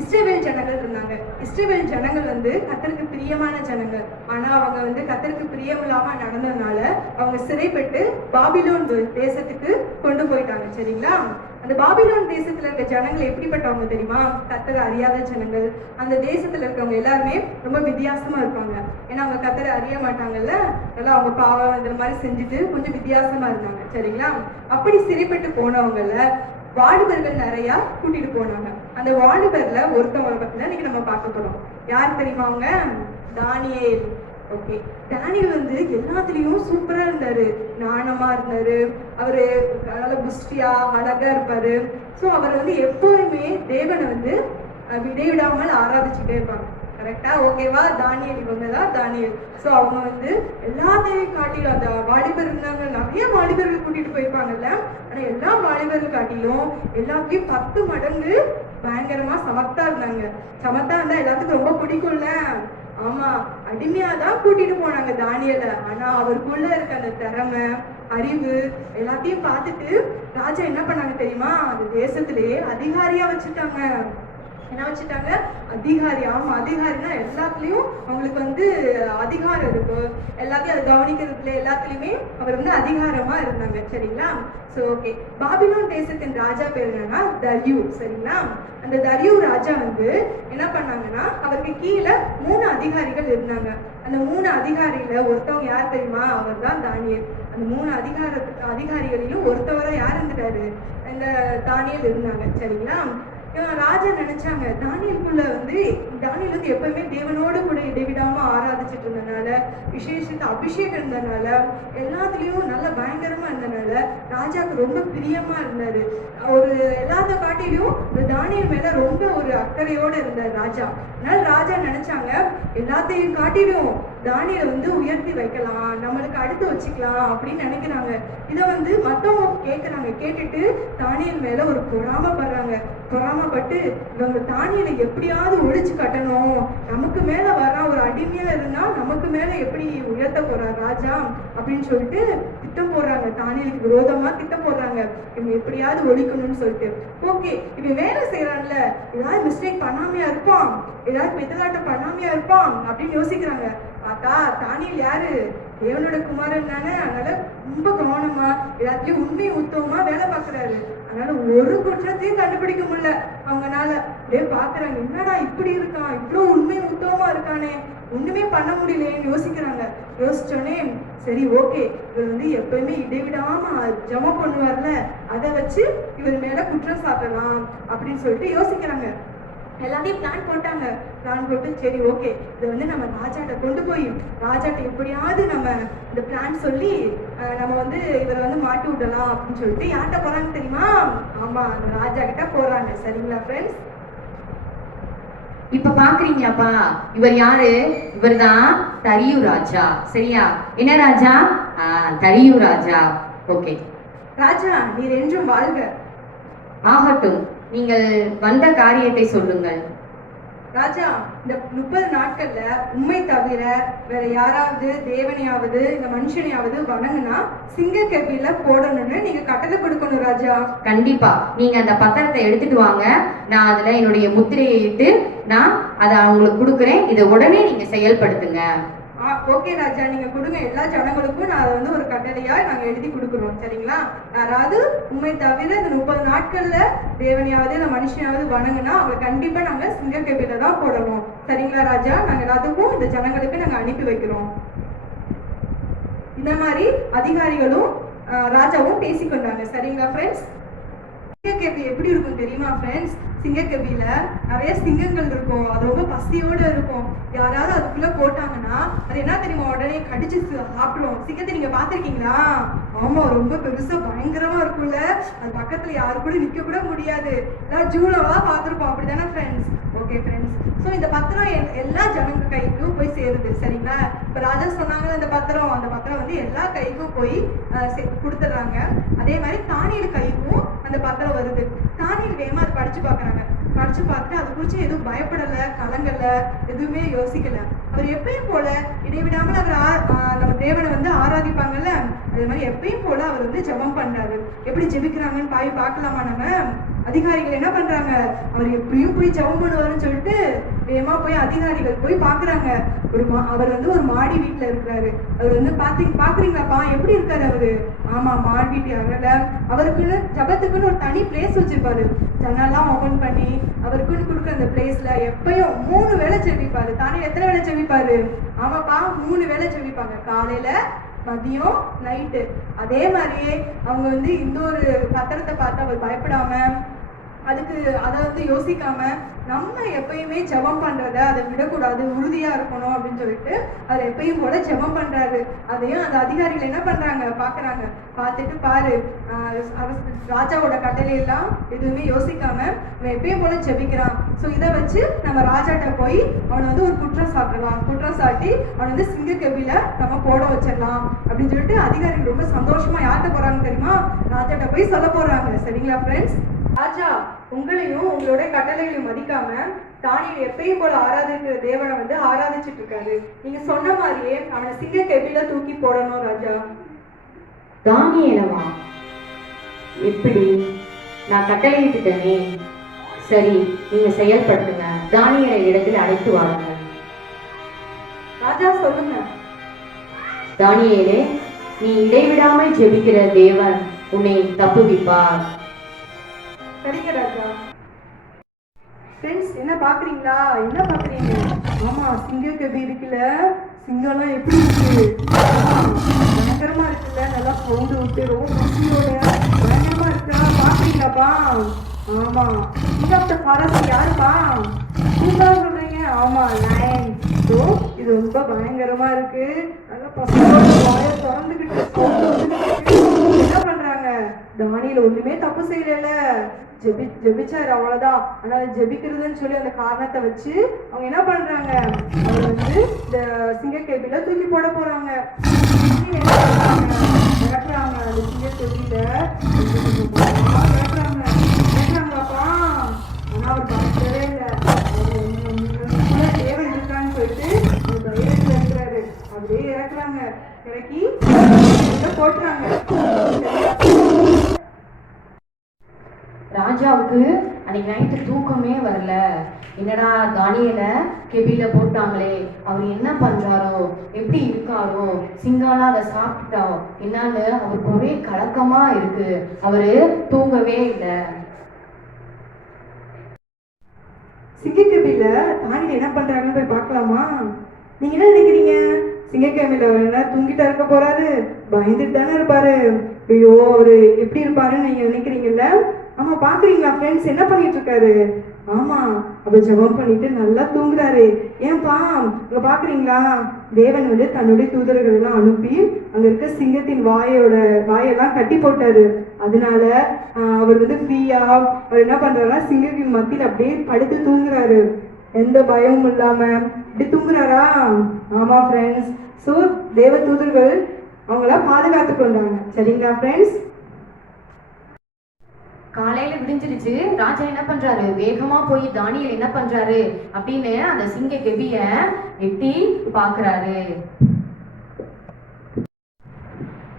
இஸ்ரவேல் ஜனங்கள் இருந்தாங்க. இஸ்ரவேல் ஜனங்கள் வந்து கர்த்தருக்கு பிரியமான ஜனங்கள். ஆனா அவங்க வந்து கர்த்தருக்கு பிரியமில்லாம நடந்ததுனால அவங்க சிறைப்பட்டு பாபிலோன் தேசத்துக்கு கொண்டு போயிட்டாங்க. சரிங்களா? அந்த பாபிலோன் தேசத்துல இருக்க ஜனங்கள் எப்படிப்பட்டவங்க தெரியுமா? கர்த்தரை அறியாத ஜனங்கள். அந்த தேசத்துல இருக்கவங்க எல்லாருமே ரொம்ப வித்தியாசமா இருப்பாங்க. ஏன்னா அவங்க கர்த்தரை அறிய மாட்டாங்கல்ல, அதெல்லாம் அவங்க பாவம் இந்த மாதிரி செஞ்சுட்டு கொஞ்சம் வித்தியாசமா இருந்தாங்க. சரிங்களா? அப்படி சிறைப்பட்டு போனவங்கள வாலிபர்கள் நிறைய கூட்டிட்டு போனாங்க. அந்த வாலிபர்ல ஒருத்தவங்களை பத்தின இன்னைக்கு நம்ம பார்க்க போறோம். யார் தெரியுமா? அவங்க தானியேல். ஓகே, தானியேல் வந்து எல்லாத்துலயும் சூப்பரா இருந்தாரு, நாணமா இருந்தாரு, அவரு நல்ல புஷ்டியா அழகா இருப்பாரு. ஸோ அவர் வந்து எப்போதுமே தேவனை வந்து விடைவிடாமல் ஆராதிச்சுட்டே இருப்பாங்க. கரெக்டா? ஓகேவா? தானியேல், இவங்க தான் தானியேல். ஸோ அவங்க வந்து எல்லாத்தையும் காட்டிலும் அந்த வாலிபர் இருந்தாங்க, நிறைய வாலிபர்கள் கூட்டிட்டு போயிருப்பாங்கல்ல, ஆனா எல்லா வாலிபர்கள் காட்டிலும் எல்லாத்தையும் 10 மடங்கு பயங்கரமா சமத்தா இருந்தாங்க. சமத்தா இருந்தா எல்லாத்துக்கும் ரொம்ப பிடிக்கும்ல. ஆமா, அடிமையாதான் கூட்டிட்டு போனாங்க தானியேலை. ஆனா அவருக்குள்ள இருக்க அந்த திறமை, அறிவு எல்லாத்தையும் பார்த்துட்டு ராஜா என்ன பண்ணாங்க தெரியுமா? அந்த தேசத்திலேயே அதிகாரியா வச்சுட்டாங்க. என்ன வச்சுட்டாங்க? அதிகாரி. ஆமா, அதிகாரினா எல்லாத்துலயும் அவங்களுக்கு வந்து அதிகாரம் இருக்கு. எல்லாத்தையும் அதை கவனிக்கிறதுல எல்லாத்துலயுமே அவர் வந்து அதிகாரமா இருந்தாங்க. சரிங்களா? ஸோ ஓகே, பாபிலோன் தேசத்தின் ராஜா பேர் என்னன்னா தரியு. சரிங்களா? அந்த தரியு ராஜா வந்து என்ன பண்ணாங்கன்னா அவருக்கு கீழே 3 அதிகாரிகள் இருந்தாங்க. அந்த 3 அதிகாரியில ஒருத்தவங்க யார் தெரியுமா? அவர் தான் தானியேல். அந்த 3 அதிகாரிகளிலும் ஒருத்தவரை யார் இருந்துட்டாரு? இந்த தானியேல் இருந்தாங்க. சரிங்களா? ராஜா நினைச்சாங்க தானியேலுக்குள்ள வந்து தானியேல் வந்து எப்பவுமே தேவனோடு கூட இடைவிடாம ஆராதிச்சுட்டு இருந்தனால, விசேஷத்தை அபிஷேகம் இருந்தனால, எல்லாத்துலயும் நல்ல பயங்கரமா இருந்தனால ராஜாவுக்கு ரொம்ப பிரியமா இருந்தாரு. ஒரு எல்லாத்த காட்டிலும் இந்த தானியேல் மேல ரொம்ப ஒரு அக்கறையோட இருந்தார் ராஜா. அதனால ராஜா நினைச்சாங்க எல்லாத்தையும் காட்டிலும் தானியேலை வந்து உயர்த்தி வைக்கலாம், நம்மளுக்கு அடுத்து வச்சுக்கலாம் அப்படின்னு நினைக்கிறாங்க. இதை வந்து மற்றவங்க கேட்குறாங்க. கேட்டுட்டு தானியேல் மேல ஒரு பொறாமப்படுறாங்க. பொறாமப்பட்டு இவங்க தானியேலை எப்படியாவது ஒழிச்சு கட்டணும், நமக்கு மேல வர ஒரு அடிமையா இருந்தா நமக்கு மேல எப்படி உயர்த்த போறார் ராஜா அப்படின்னு சொல்லிட்டு திட்டம் போடுறாங்க. தானியேலுக்கு விரோதமா திட்டம் போடுறாங்க, இவங்க எப்படியாவது ஒழிக்கணும்னு சொல்லிட்டு. ஓகே, இவன் வேலை செய்யறான்ல, ஏதாவது மிஸ்டேக் பண்ணாமையா இருப்பான், ஏதாவது பெத்தலாட்டம் பண்ணாமையா இருப்பான் அப்படின்னு யோசிக்கிறாங்க. பார்த்தா தானியேல் யாரு? தேவனோட குமாரன் தானே. அதனால ரொம்ப கவனமா எல்லாத்துலயும் உண்மை உத்தவமா வேலை பார்க்கறாரு. அதனால ஒரு குற்றத்தையும் கண்டுபிடிக்க முடியல அவங்கனால. அப்படியே பாக்குறாங்க, என்னடா இப்படி இருக்கான், இவ்வளவு உண்மை உத்தவமா இருக்கானே, ஒண்ணுமே பண்ண முடியலையேன்னு யோசிக்கிறாங்க. யோசிச்சோடனே சரி ஓகே, இவர் வந்து எப்பயுமே இடைவிடாம ஜெபம் பண்ணுவார்ல, அதை வச்சு இவர் மேல குற்றம் சாட்டலாம் அப்படின்னு சொல்லிட்டு யோசிக்கிறாங்க. எல்லாத்தையும் பிளான் போட்டாங்க. பிளான் போட்டு சரி ஓகே, இதை வந்து நம்ம ராஜாட்ட கொண்டு போய் ராஜாட்ட எப்படியாவது நம்ம இந்த பிளான் சொல்லி நம்ம வந்து இவரை வந்து மாட்டி விடலாம் அப்படின்னு சொல்லிட்டு யார்கிட்ட போறாங்க தெரியுமா? ஆமா, அந்த ராஜா கிட்ட போறாங்க. சரிங்களா ஃப்ரெண்ட்ஸ்? இப்ப பாக்குறீங்களாப்பா, இவர் யாரு? இவர் தான் தரியு ராஜா. சரியா? என்ன ராஜா? தரியு ராஜா. ஓகே, ராஜா நீர் என்றும் வாழ்க. ஆகட்டும், நீங்கள் வந்த காரியத்தை சொல்லுங்கள். ராஜா, இந்த 30 நாட்கள்ல உண்மை தவிர வேற யாராவது தேவனையாவது இந்த மனுஷனையாவது வணங்குனா சிங்க கெபில போடணும்னு நீங்க கட்டளை கொடுக்கணும் ராஜா. கண்டிப்பா, நீங்க அந்த பத்திரத்தை எடுத்துட்டு வாங்க. நான் அதுல என்னுடைய முத்திரையை இட்டு நான் அதை அவங்களுக்கு கொடுக்குறேன். இதை உடனே நீங்க செயல்படுத்துங்க. ஓகே ராஜா, நீங்க கொடுங்க. எல்லா ஜனங்களுக்கும் நான் அதை வந்து ஒரு கட்டளையா நாங்க எழுதி கொடுக்குறோம். சரிங்களா? யாராவது உண்மை தவிர இந்த 30 நாட்கள்ல தேவனையாவது இந்த மனுஷனையாவது வணங்குனா அவங்க கண்டிப்பா நாங்க சிங்க கெபில தான் போடணும். சரிங்களா ராஜா? நாங்க எல்லாத்துக்கும் இந்த ஜனங்களுக்கு நாங்க அனுப்பி வைக்கிறோம். இந்த மாதிரி அதிகாரிகளும் ராஜாவும் பேசிக்கொண்டாங்க. சரிங்களா ஃப்ரெண்ட்ஸ்? சிங்கக்கேபி எப்படி இருக்கும் தெரியுமா ஃப்ரெண்ட்ஸ்? சிங்கக்கேபியில நிறைய சிங்கங்கள் இருக்கும். அது ரொம்ப பசியோட இருக்கும். யாராவது அதுக்குள்ள போட்டாங்கன்னா அது என்ன தெரியுமா, உடனே கடிச்சு சாப்பிடும். சிங்கத்தை நீங்க பாத்திருக்கீங்களா? ஆமா, ரொம்ப பெருசா பயங்கரமா இருக்கும்ல. அது பக்கத்துல யாரு கூட நிக்க கூட முடியாது. எல்லாம் ஜூலவா பார்த்துருப்போம், அப்படிதானே ஃப்ரெண்ட்ஸ்? ஓகே ஃப்ரெண்ட்ஸ், ஸோ இந்த பத்திரம் எல்லா ஜனங்க கைக்கும் போய் சேருது. சரிங்களா? இப்போ ராஜா சொன்னாங்கல்ல, அந்த பத்திரம் வந்து எல்லா கைக்கும் போய் கொடுத்துட்றாங்க. அதே மாதிரி தானியல் கைக்கும் அந்த பத்திரம் வருது. தானியல் வேகமா அதை படிச்சு பார்க்குறாங்க. படிச்சு பார்த்துட்டு அது குறித்து எதுவும் பயப்படலை, கலங்கலை, எதுவுமே யோசிக்கல. அவர் எப்பயும் போல இடைவிடாமல் அவர் நம்ம தேவனை வந்து ஆராதிப்பாங்கல்ல, அதே மாதிரி எப்பயும் போல அவர் வந்து ஜெபம் பண்றாரு. எப்படி ஜெபிக்கிறாங்கன்னு பார்க்கலாமா? நம்ம அதிகாரிகள் என்ன பண்றாங்க, அவர் எப்படியும் போய் ஜெபம் பண்ணுவாருன்னு சொல்லிட்டு வேகமா போய் அதிகாரிகள் போய் பாக்குறாங்க. அவர் வந்து ஒரு மாடி வீட்டுல இருக்கிறாரு. அவர் வந்து பாக்குறீங்களாப்பா எப்படி இருக்காரு அவரு? ஆமா, மாடி வீட்டு அகல அவருக்குன்னு ஜபத்துக்குன்னு ஒரு தனி பிளேஸ் வச்சிருப்பாரு. ஜன்னல்லாம் ஓபன் பண்ணி அவருக்குன்னு கொடுக்குற அந்த பிளேஸ்ல எப்பயும் 3 வேளை ஜெபிப்பாரு. தானே எத்தனை வேளை ஜெபிப்பாரு? ஆமாப்பா, 3 வேளை ஜெபிப்பாங்க. காலையில, மதியம், நைட்டு. அதே மாதிரியே அவங்க வந்து இந்த ஒரு பத்திரத்தை பார்த்து அவர் பயப்படாம, அதை வந்து யோசிக்காம, நம்ம எப்பயுமே ஜெபம் பண்றத அதை விடக்கூடாது, உறுதியா இருக்கணும் அப்படின்னு சொல்லிட்டு அதை எப்பயும் போல ஜெபம் பண்றாரு. அதையும் அந்த அதிகாரிகள் என்ன பண்றாங்க, பாக்குறாங்க. பார்த்துட்டு பாரு, ராஜாவோட கட்டளையெல்லாம் எதுவுமே யோசிக்காம அவன் எப்பயும் போல ஜெபிக்கிறான். ஸோ இதை வச்சு நம்ம ராஜாட்ட போய் அவனை வந்து ஒரு குற்றம் சாட்டி அவனை வந்து சிங்கக்கேபியில நம்ம போட வச்சிடலாம் அப்படின்னு சொல்லிட்டு அதிகாரிகள் ரொம்ப சந்தோஷமா யார்கிட்ட போறாங்க தெரியுமா? ராஜாட்ட போய் சொல்ல போறாங்க. சரிங்களா ஃப்ரெண்ட்ஸ்? ராஜா உங்களையும் உங்களோட கட்டளைகளையும் மதிக்காம தானியேல் எப்பயும் போல ஆராதிக்கிற தேவனை வந்து ஆராதிச்சுட்டு இருக்காரு. நீங்க சொன்ன மாதிரியே அவனை சிங்கக்கேபியில தூக்கி போடணும் ராஜா. தானியேலவா? எப்படி? நான் கட்டளையிட்டுட்டேனே. சரி, நீங்க செயல்படுத்துங்க. தானியேலை இடத்தில் அழைத்து வாருங்க. ராஜா சொல்லுங்க. தானியேலே, நீ இடைவிடாமல் ஜெபிக்கிற தேவன் உன்னை தப்புவிப்பார். சரிங்க ராஜா. ஃப்ரெண்ட்ஸ், என்ன பாக்குறீங்களா? என்ன பாக்குறீங்க? ஆமா, சிங்கக்கேபி இருக்குல்ல, சிங்கம்லாம் எப்படி இருக்கு? பயங்கரமா இருக்குல்ல, நல்லா சவுண்டு விட்டு ரொம்ப பசியோட பயங்கரமா இருக்கா? பாக்குறீங்களாப்பா? ஆமா, இந்த ஃபாரஸ்ட் யாருப்பா? நீங்களா சொல்றீங்க? ஆமா, லயன். ஸோ இது ரொம்ப பயங்கரமா இருக்கு. நல்லா பசியோட வாயை திறந்துக்கிட்டு என்ன பண்றாங்க? தானியேல் ஒண்ணுமே தப்பு செய்யல, ஜெபிச்சாரு, அவ்வளவுதான். ஆனா ஜெபிக்கிறதுன்னு சொல்லி அந்த காரணத்தை வச்சு அவங்க என்ன பண்றாங்க, அவர் வந்து இந்த சிங்கக்கேபியில தூக்கி போட போறாங்க. இறக்குறாங்க அந்த சிங்கக்கேபியில, இறக்குறாங்களாப்பா. ஆனா அவர் பயப்படவே இல்லை. தேவன் இருக்கான்னு சொல்லிட்டு அவர் தைரியத்துல இருக்கிறாரு. அப்படியே இறக்குறாங்க. இறக்கி போட்டுறாங்க. ராஜாவுக்கு அன்னைக்கு நைட்டு தூக்கமே வரல. என்னடா, தானியேல கெபியில போட்டாங்களே, அவர் என்ன பண்றாரோ, எப்படி இருக்காரோ, சிங்காலாம் அதை சாப்பிட்டா என்னன்னு அவருக்கு ஒரே கலக்கமா இருக்கு. அவரு தூங்கவே இல்லை. சிங்கக்கேபியில தானியேல் என்ன பண்றாங்கன்னு போய் பார்க்கலாமா? நீங்க என்ன நினைக்கிறீங்க? சிங்கக்கேபியில தூங்கிட்டா இருக்க போறாரு? பயந்துட்டு தானே இருப்பாரு. ஐயோ, அவரு எப்படி இருப்பாருன்னு நீங்க நினைக்கிறீங்கல்ல? ஆமா, பாக்குறீங்களா ஃப்ரெண்ட்ஸ், என்ன பண்ணிட்டு இருக்காரு? ஆமா, அவர் ஜெபம் பண்ணிட்டு நல்லா தூங்குறாரு. ஏன்பா அங்க பாக்குறீங்களா? தேவன் வந்து தன்னுடைய தூதர்கள் எல்லாம் அனுப்பி அங்க இருக்க சிங்கத்தின் வாயெல்லாம் கட்டி போட்டாரு. அதனால அவர் வந்து ஃப்ரீயா அவர் என்ன பண்றாருன்னா சிங்கத்தின் மத்தியில் அப்படியே படுத்து தூங்குறாரு. எந்த பயமும் இல்லாம இப்படி தூங்குறாரா? ஆமா ஃப்ரெண்ட்ஸ். ஸோ தேவ தூதர்கள் அவங்கள பாதுகாத்து கொண்டாங்க. சரிங்களா ஃப்ரெண்ட்ஸ்? காலையில விடிஞ்சிருச்சு. ராஜா என்ன பண்றாரு, வேகமா போய் தானியேல் என்ன பண்றாரு அப்படின்னு அந்த சிங்க கெபிய எட்டி பாக்குறாரு.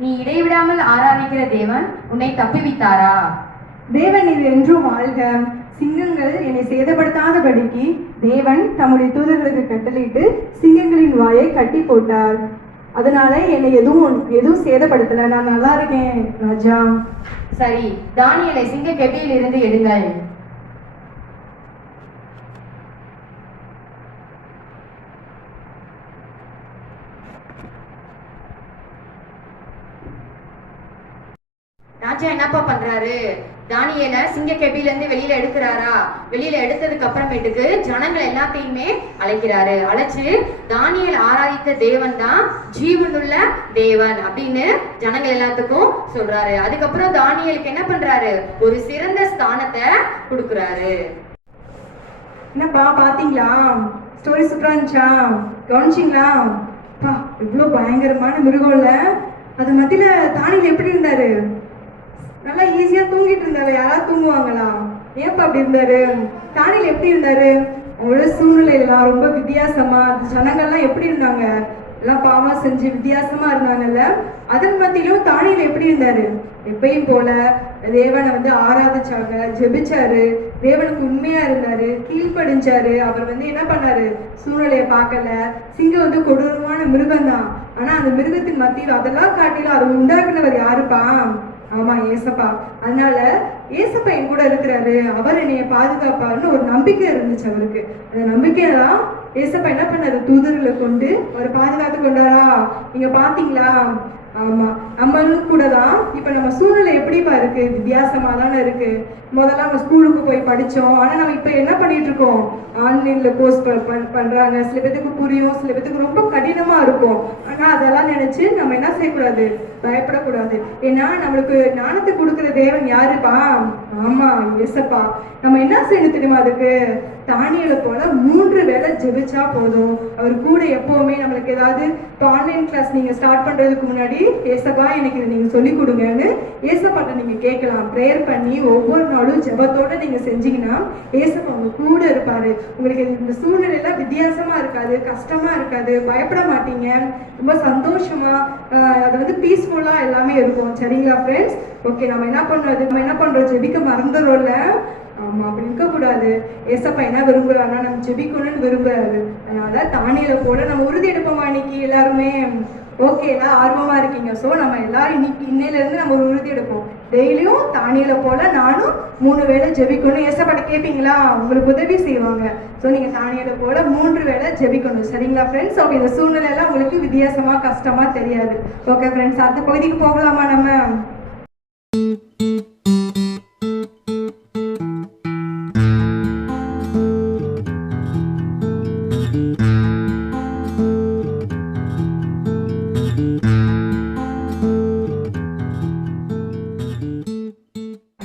நீ இடைவிடாமல் ஆராதிக்கிற தேவன் உன்னை தப்புவித்தாரா? தேவன் இது என்றும் வாழ்க. சிங்கங்கள் என்னை சேதப்படுத்தாதபடிக்கு தேவன் தம்முடைய தூதர்களுக்கு கட்டளையிட்டு சிங்கங்களின் வாயை கட்டி போட்டார். அதனால என்னை எதுவும் சேதப்படுத்தல. நான் நல்லா இருக்கேன் ராஜா. சரி, தானியேலை சிங்க கெபியில் இருந்து எடுங்கள். ராஜா என்னப்பா பண்றாரு? தானியேலை சிங்க கெபில இருந்து வெளியில எடுக்கிறாரா? வெளியில எடுத்ததுக்கு அப்புறமேட்டுக்கு ஜனங்கள் எல்லாத்தையுமே அழைக்கிறாரு. அழைச்சு தானியேல் ஆராதித்த தேவன் தான் ஜீவனுள்ள தேவன் அப்படின்னு ஜனங்கள் எல்லாத்துக்கும் சொல்றாரு. அதுக்கப்புறம் தானியேலுக்கு என்ன பண்றாரு? ஒரு சிறந்த ஸ்தானத்தை கொடுக்குறாரு. என்னப்பா பாத்தீங்களா? ஸ்டோரி சூப்பரா இருந்துச்சா? கவனிச்சிங்களா? பா இவ்வளோ பயங்கரமான மிருகம் இல்ல? அது மத்தியில தானியேல் எப்படி இருந்தாரு? நல்லா ஈஸியா தூங்கிட்டு இருந்தாரு. யாராவது தூங்குவாங்களா? ஏன்ப்பா அப்படி இருந்தாரு? தானியேல் எப்படி இருந்தாரு? அவங்களோட சூழ்நிலையெல்லாம் ரொம்ப வித்தியாசமா, ஜனங்கள்லாம் எப்படி இருந்தாங்க? எல்லாம் பாவமா செஞ்சு வித்தியாசமா இருந்தாங்கல்ல? அதன் மத்தியிலும் தானியேல் எப்படி இருந்தாரு? எப்பயும் போல தேவனை வந்து ஆராதிச்சாங்க, ஜெபிச்சாரு, தேவனுக்கு உண்மையா இருந்தாரு, கீழ்ப்படிஞ்சாரு. அவர் வந்து என்ன பண்ணாரு? சூழ்நிலையை பார்க்கல. சிங்கம் வந்து கொடூரமான மிருகம் தான். ஆனா அந்த மிருகத்தின் மத்தியில் அதெல்லாம் காட்டிலும் அதை உண்டாக்குனவர் யாருப்பா? ஆமா, ஏசப்பா. அதனால ஏசப்பா என் கூட இருக்கிறாரு, அவர் என்னைய பாதுகாப்பாருன்னு ஒரு நம்பிக்கை இருந்துச்சு அவருக்கு. அந்த நம்பிக்கையெல்லாம் ஏசப்பா என்ன பண்ணாரு? தூதர்களை கொண்டு அவர் பாதுகாத்து கொண்டாரா? நீங்க பாத்தீங்களா? ஆமா, நம்மளும் கூட தான். இப்ப நம்ம சூழ்நிலை எப்படிப்பா இருக்கு? வித்தியாசமா தானே இருக்கு. முதல்ல நம்ம ஸ்கூலுக்கு போய் படிச்சோம். ஆனா நம்ம இப்ப என்ன பண்ணிட்டு இருக்கோம்? ஆன்லைன்ல கோர்ஸ் பண்றாங்க. சில பேத்துக்கு புரியும், சில பேத்துக்கு ரொம்ப கடினமா இருக்கும். ஆனா அதெல்லாம் நினைச்சு நம்ம என்ன செய்யக்கூடாது? பயப்படக்கூடாது. ஏன்னா நம்மளுக்கு ஞானத்தை கொடுக்குற தேவன் யாருப்பா? ஆமா, ஏசப்பா. நம்ம என்ன செய்யணும் தெரியுமா? அதுக்கு தானியேலை போல 3 வேளை ஜெபிச்சா போதும். அவர் கூட எப்பவுமே நம்மளுக்கு ஏதாவது இப்போ ஆன்லைன் கிளாஸ் நீங்க ஸ்டார்ட் பண்றதுக்கு முன்னாடி ஏசப்பா எனக்கு இதை நீங்க சொல்லி கொடுங்கன்னு ஏசப்பாட்ட நீங்க கேட்கலாம். ப்ரேயர் பண்ணி ஒவ்வொரு நாளும் ஜெபத்தோட நீங்க செஞ்சீங்கன்னா ஏசப்பா உங்க கூட இருப்பாரு. உங்களுக்கு இந்த சூழ்நிலையில வித்தியாசமா இருக்காது, கஷ்டமா இருக்காது, பயப்பட மாட்டீங்க. ரொம்ப சந்தோஷமா அது வந்து பீஸ்ஃபுல்லா எல்லாமே இருக்கும். சரிங்களா ஃப்ரெண்ட்ஸ்? ஓகே, நம்ம என்ன பண்றோம்? ஜெபிக்க மறந்துடும்ல? ஆமா, அப்படி இருக்கக்கூடாது. ஏசப்பா என்ன விரும்புறாருன்னா நம்ம ஜெபிக்கணும்னு விரும்புறாரு. அதனால தானியேலை போல நம்ம உறுதி எடுப்போமா இன்னைக்கு எல்லாருமே? ஓகே, எல்லாம் ஆர்வமா இருக்கீங்க. ஸோ நம்ம எல்லாரும் இன்னையில இருந்து நம்ம ஒரு உறுதி எடுப்போம். டெய்லியும் தானியேலை போல நானும் 3 வேளை ஜெபிக்கணும். ஏசப்பாட்ட கேட்பீங்களா? உங்களுக்கு உதவி செய்வாங்க. ஸோ நீங்க தானியேலை போல 3 வேளை ஜெபிக்கணும். சரிங்களா ஃப்ரெண்ட்ஸ்? ஓகே, இந்த சூழ்நிலையெல்லாம் உங்களுக்கு வித்தியாசமா கஷ்டமா தெரியாது. ஓகே ஃப்ரெண்ட்ஸ், அடுத்த பகுதிக்கு போகலாமா நம்ம?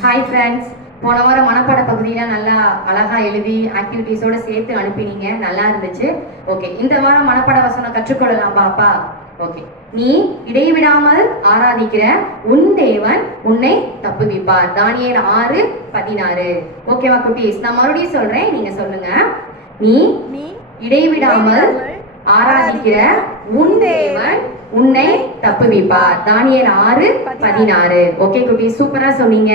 ஹாய் ஃப்ரெண்ட்ஸ், போன வாரம் மனப்பாட பகுதியெலாம் நல்லா அழகா எழுதி ஆக்டிவிட்டீஸோட சேர்த்து அனுப்பினீங்க. நல்லா இருந்துச்சு. ஓகே, இந்த வாரம் மனப்பாட வசனம் கற்றுக்கொள்ளலாம் பாப்பா. ஓகே, நீ இடைவிடாமல் ஆராதிக்கிற உன் தேவன் உன்னை தப்புவிப்பார். தானியேல் 6:16. ஓகேவா குட்டீஸ்? நான் மறுபடியும் சொல்றேன், நீங்க சொல்லுங்க. நீ இடைவிடாமல் ஆராதிக்கிற உன் தேவன் உன்னை தப்புவிப்பார். தானியேல் 6:16. ஓகே குட்டீஸ், சூப்பரா சொன்னீங்க.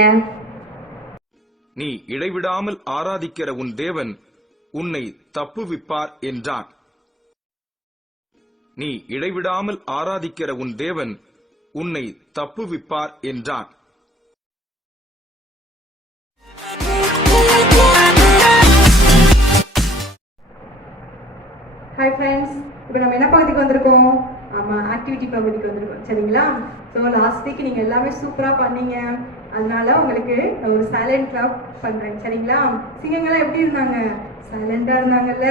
நீ இடைவிடாமல் ஆராதிக்கிற உன் தேவன் உன்னை தப்புவிப்பார் என்றான். நீ இடைவிடாமல் ஆராதிக்கிற உன் தேவன் உன்னை தப்புவிப்பார் என்றான். ஹாய் ஃப்ரெண்ட்ஸ், இப்போ நம்ம என்ன பகுதிக்கு வந்திருக்கோம்? ஆமாம், ஆக்டிவிட்டி பகுதிக்கு வந்திருக்கோம். சரிங்களா? ஸோ லாஸ்ட் வீக் நீங்கள் எல்லாமே சூப்பராக பண்ணீங்க. அதனால உங்களுக்கு நான் ஒரு சைலண்ட் கிளப் பண்ணுறேன். சரிங்களா? சிங்கங்கள்லாம் எப்படி இருந்தாங்க? சைலண்டாக இருந்தாங்கல்ல?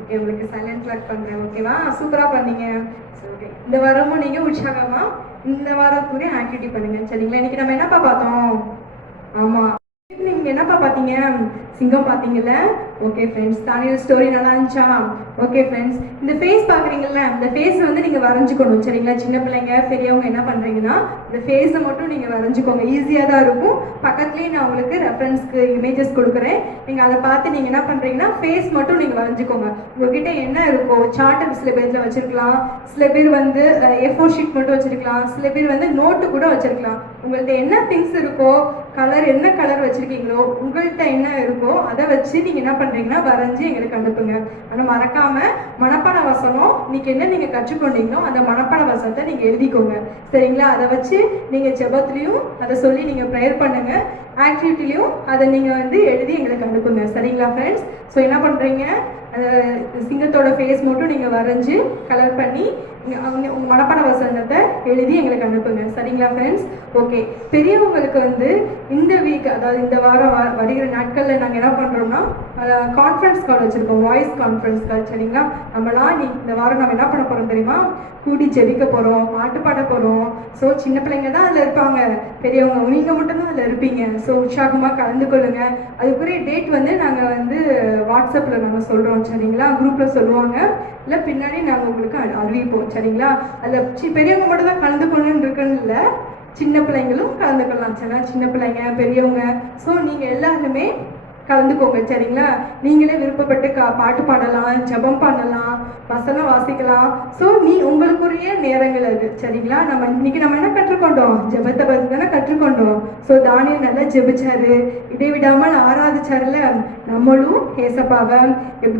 ஓகே, உங்களுக்கு சைலண்ட் கிளப் பண்ணுறேன். ஓகேவா? சூப்பராக பண்ணீங்க. ஸோ ஓகே, இந்த வாரமும் நீங்கள் உற்சாகமாக இந்த வாரம் கூட ஆக்டிவிட்டி பண்ணுங்க. சரிங்களா? இன்னைக்கு நம்ம என்னப்பா பார்த்தோம்? ஆமாம், நீங்க என்னப்பா பார்த்தீங்க? சிங்கம் பார்த்தீங்கல்ல? ஓகே ஃப்ரெண்ட்ஸ், தானியேல் ஸ்டோரி நல்லா இருந்துச்சா? ஓகே ஃப்ரெண்ட்ஸ், இந்த ஃபேஸ் பார்க்குறீங்கல்ல, இந்த ஃபேஸை வந்து நீங்கள் வரைஞ்சிக்கணும். சரிங்களா? சின்ன பிள்ளைங்க பெரியவங்க என்ன பண்ணுறீங்கன்னா இந்த ஃபேஸை மட்டும் நீங்கள் வரைஞ்சிக்கோங்க. ஈஸியாக தான் இருக்கும். பக்கத்துலேயே நான் உங்களுக்கு ரெஃபரன்ஸ்க்கு இமேஜஸ் கொடுக்குறேன். நீங்கள் அதை பார்த்து நீங்கள் என்ன பண்ணுறீங்கன்னா ஃபேஸ் மட்டும் நீங்கள் வரைஞ்சிக்கோங்க. உங்ககிட்ட என்ன இருக்கோ சார்ட்டு சில பேரில் வச்சுருக்கலாம், சில பேர் வந்து A4 ஷீட் மட்டும் வச்சுருக்கலாம், சில பேர் வந்து நோட்டு கூட வச்சுருக்கலாம். உங்கள்கிட்ட என்ன திங்ஸ் இருக்கோ, கலர் என்ன கலர் வச்சுருக்கீங்களோ, உங்கள்கிட்ட என்ன இருக்கோ அதை வச்சு நீங்கள் என்ன பண்ணுறீங்கன்னா வரைஞ்சி எங்களுக்கு அனுப்புங்க. ஆனால் மறக்காமல் மனப்பாட வசனம் இன்னைக்கு என்ன நீங்கள் கற்றுக்கொண்டீங்களோ அந்த மனப்பாட வசனத்தை நீங்கள் எழுதிக்கோங்க. சரிங்களா? அதை வச்சு நீங்கள் ஜெபத்துலேயும் அதை சொல்லி நீங்கள் ப்ரேயர் பண்ணுங்கள், ஆக்டிவிட்டிலையும் அதை நீங்கள் வந்து எழுதி எங்களுக்கு அனுப்புங்க. சரிங்களா ஃப்ரெண்ட்ஸ்? ஸோ என்ன பண்ணுறீங்க? சிங்கத்தோட ஃபேஸ் மட்டும் நீங்கள் வரைஞ்சி கலர் பண்ணி அவங்க உங்கள் மனப்பாட வசனத்தை எழுதி எங்களுக்கு அனுப்புங்க. சரிங்களா ஃப்ரெண்ட்ஸ்? ஓகே. பெரியவங்களுக்கு வந்து இந்த வீக், அதாவது இந்த வாரம் வருகிற நாட்களில் நாங்கள் என்ன பண்ணுறோம்னா கான்ஃபரன்ஸ் கால் வச்சுருக்கோம், வாய்ஸ் கான்ஃபரன்ஸ் கால். சரிங்களா? நம்மளாம் இந்த வாரம் நம்ம என்ன பண்ண போகிறோம் தெரியுமா? கூடி ஜெபிக்க போகிறோம், பாட்டு பாட போகிறோம். ஸோ சின்ன பிள்ளைங்க தான் அதில் இருப்பாங்க, பெரியவங்க நீங்கள் மட்டும்தான் அதில் இருப்பீங்க. ஸோ உற்சாகமாக கலந்து கொள்ளுங்க. அதுக்குரிய டேட் வந்து நாங்கள் வந்து வாட்ஸ்அப்பில் நாங்கள் சொல்கிறோம். சரிங்களா? குரூப்பில் சொல்லுவாங்க, இல்லை பின்னாடி நாங்கள் உங்களுக்கு அறிவிப்போம். சரிங்களா? அதில் பெரியவங்க மட்டும் தான் கலந்து கொள்ளணுன்னு இருக்குன்னு இல்லை, சின்ன பிள்ளைங்களும் கலந்துக்கலாம். சரிங்களா? சின்ன பிள்ளைங்க, பெரியவங்க, ஸோ நீங்கள் எல்லாருமே கலந்துக்கோங்க. சரிங்களா? நீங்களே விருப்பப்பட்டு பாட்டு பாடலாம், ஜெபம் பண்ணலாம், வசனம் வாசிக்கலாம். ஸோ உங்களுக்குரிய நேரங்கள் அது. சரிங்களா? இன்னைக்கு நம்ம என்ன கற்றுக்கொண்டோம்? ஜெபத்தை பற்றி தானே கற்றுக்கொண்டோம். ஸோ தானியேல் நல்லா ஜெபிச்சாரு, இடைவிடாமல் ஆராதிச்சாருல. நம்மளும் ஏசப்பாவை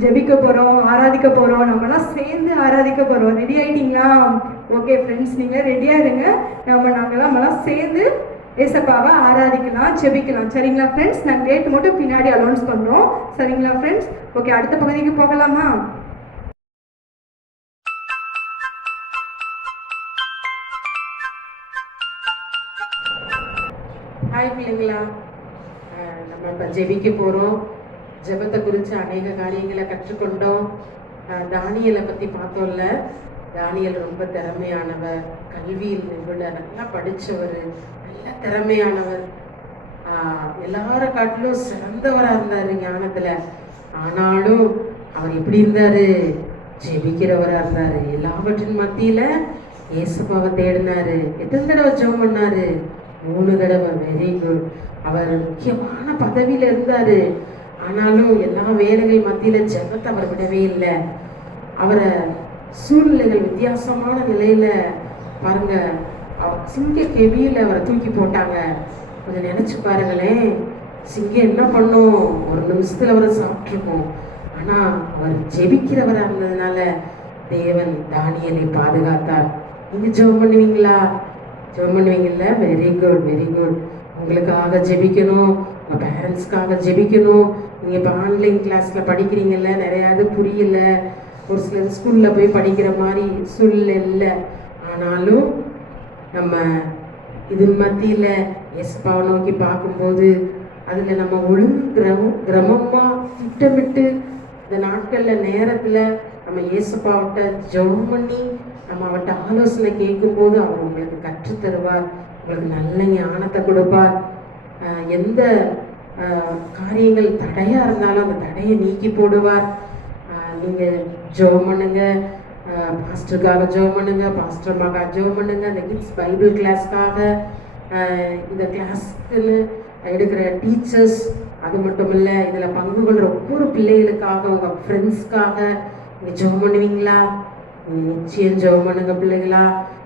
ஜெபிக்க போகிறோம், ஆராதிக்க போகிறோம். நம்மளாம் சேர்ந்து ஆராதிக்க போகிறோம். ரெடி ஆகிட்டீங்களா? ஓகே ஃப்ரெண்ட்ஸ், நீங்கள் ரெடியாக இருங்க. நம்மளாம் சேர்ந்து ஏசப்பாவை ஆராதிக்கலாம், ஜெபிக்கலாம். சரிங்களா ஃப்ரெண்ட்ஸ்? நாங்கள் டேட் மட்டும் பின்னாடி அனௌன்ஸ் பண்ணுறோம். சரிங்களா ஃப்ரெண்ட்ஸ்? ஓகே, அடுத்த பகுதிக்கு போகலாமா? ஹாய் பிள்ளைங்களா, நம்ம இப்போ ஜெபிக்க போகிறோம். ஜெபத்தை குறித்து அநேக காரியங்களை கற்றுக்கொண்டோம். தானியலை பற்றி பார்த்தோம்ல. தானியல் ரொம்ப திறமையானவர், கல்வியில் நிபுணர், நல்லா படித்தவர், நல்ல திறமையானவர், எல்லாரை காட்டிலும் சிறந்தவராக இருந்தார் ஞானத்தில். ஆனாலும் அவர் எப்படி இருந்தார்? ஜெபிக்கிறவராக இருந்தார். எல்லாவற்றின் மத்தியில் இயேசுப்பாவை தேடினார். எத்தனை தடவை ஜெபம் பண்ணார்? 3 தடவை. Very good. அவர் முக்கியமான பதவியில் இருந்தார். ஆனாலும் எல்லா வேலைகள் மத்தியில் ஜெபத்தை அவர் விடவே இல்லை. அவரை சூழ்நிலைகள் வித்தியாசமான நிலையில் பாருங்க, சிங்க கெபியில் அவரை தூக்கி போட்டாங்க. கொஞ்சம் நினச்சி பாருங்களேன், சிங்கம் என்ன பண்ணும்? ஒரு நிமிஷத்தில் அவரை சாப்பிட்ருக்கோம். ஆனால் அவர் ஜெபிக்கிறவராக இருந்ததுனால தேவன் தானியேலை பாதுகாத்தார். நீங்கள் ஜெபம் பண்ணுவீங்களா? ஜெபம் பண்ணுவீங்கல்ல? Very good, very good. உங்களுக்காக ஜெபிக்கணும், உங்கள் பேரண்ட்ஸ்க்காக ஜெபிக்கணும். நீங்கள் இப்போ ஆன்லைன் கிளாஸில் படிக்கிறீங்கல்ல, நிறையாவது புரியல, ஒரு சிலர் ஸ்கூலில் போய் படிக்கிற மாதிரி சூழ்நிலை இல்லை. ஆனாலும் நம்ம இதன் மத்தியில் எஸ்பாவை நோக்கி பார்க்கும்போது அதில் நம்ம கிரமமாக திட்டமிட்டு இந்த நாட்களில் நேரத்தில் நம்ம இயேசுப்பாவிட்ட ஜெபம் பண்ணி நம்ம அவர்கிட்ட ஆலோசனை கேட்கும்போது அவர் உங்களுக்கு கற்றுத்தருவார், உங்களுக்கு நல்ல ஞானத்தை கொடுப்பார். எந்த காரியங்கள் தடையாக இருந்தாலும் அந்த தடையை நீக்கி போடுவார். நீங்கள் ஜெபம் பண்ணுங்க, பாஸ்டருக்காக ஜெபம் பண்ணுங்க, பாஸ்டர் அம்மாக்காக ஜெபம் பண்ணுங்க, இந்த கிட்ஸ் பைபிள் கிளாஸ்க்காக, இந்த கிளாஸ்க்குன்னு எடுக்கிற டீச்சர்ஸ், அது மட்டும் இல்லை இதில் பங்கு கொள்கிற ஒவ்வொரு பிள்ளைகளுக்காக, உங்கள் ஃப்ரெண்ட்ஸ்க்காக நீங்கள் ஜெபம் பண்ணுவீங்களா? நீங்கள் நிச்சயம் ஜெபம் பண்ணுங்க பிள்ளைகளா.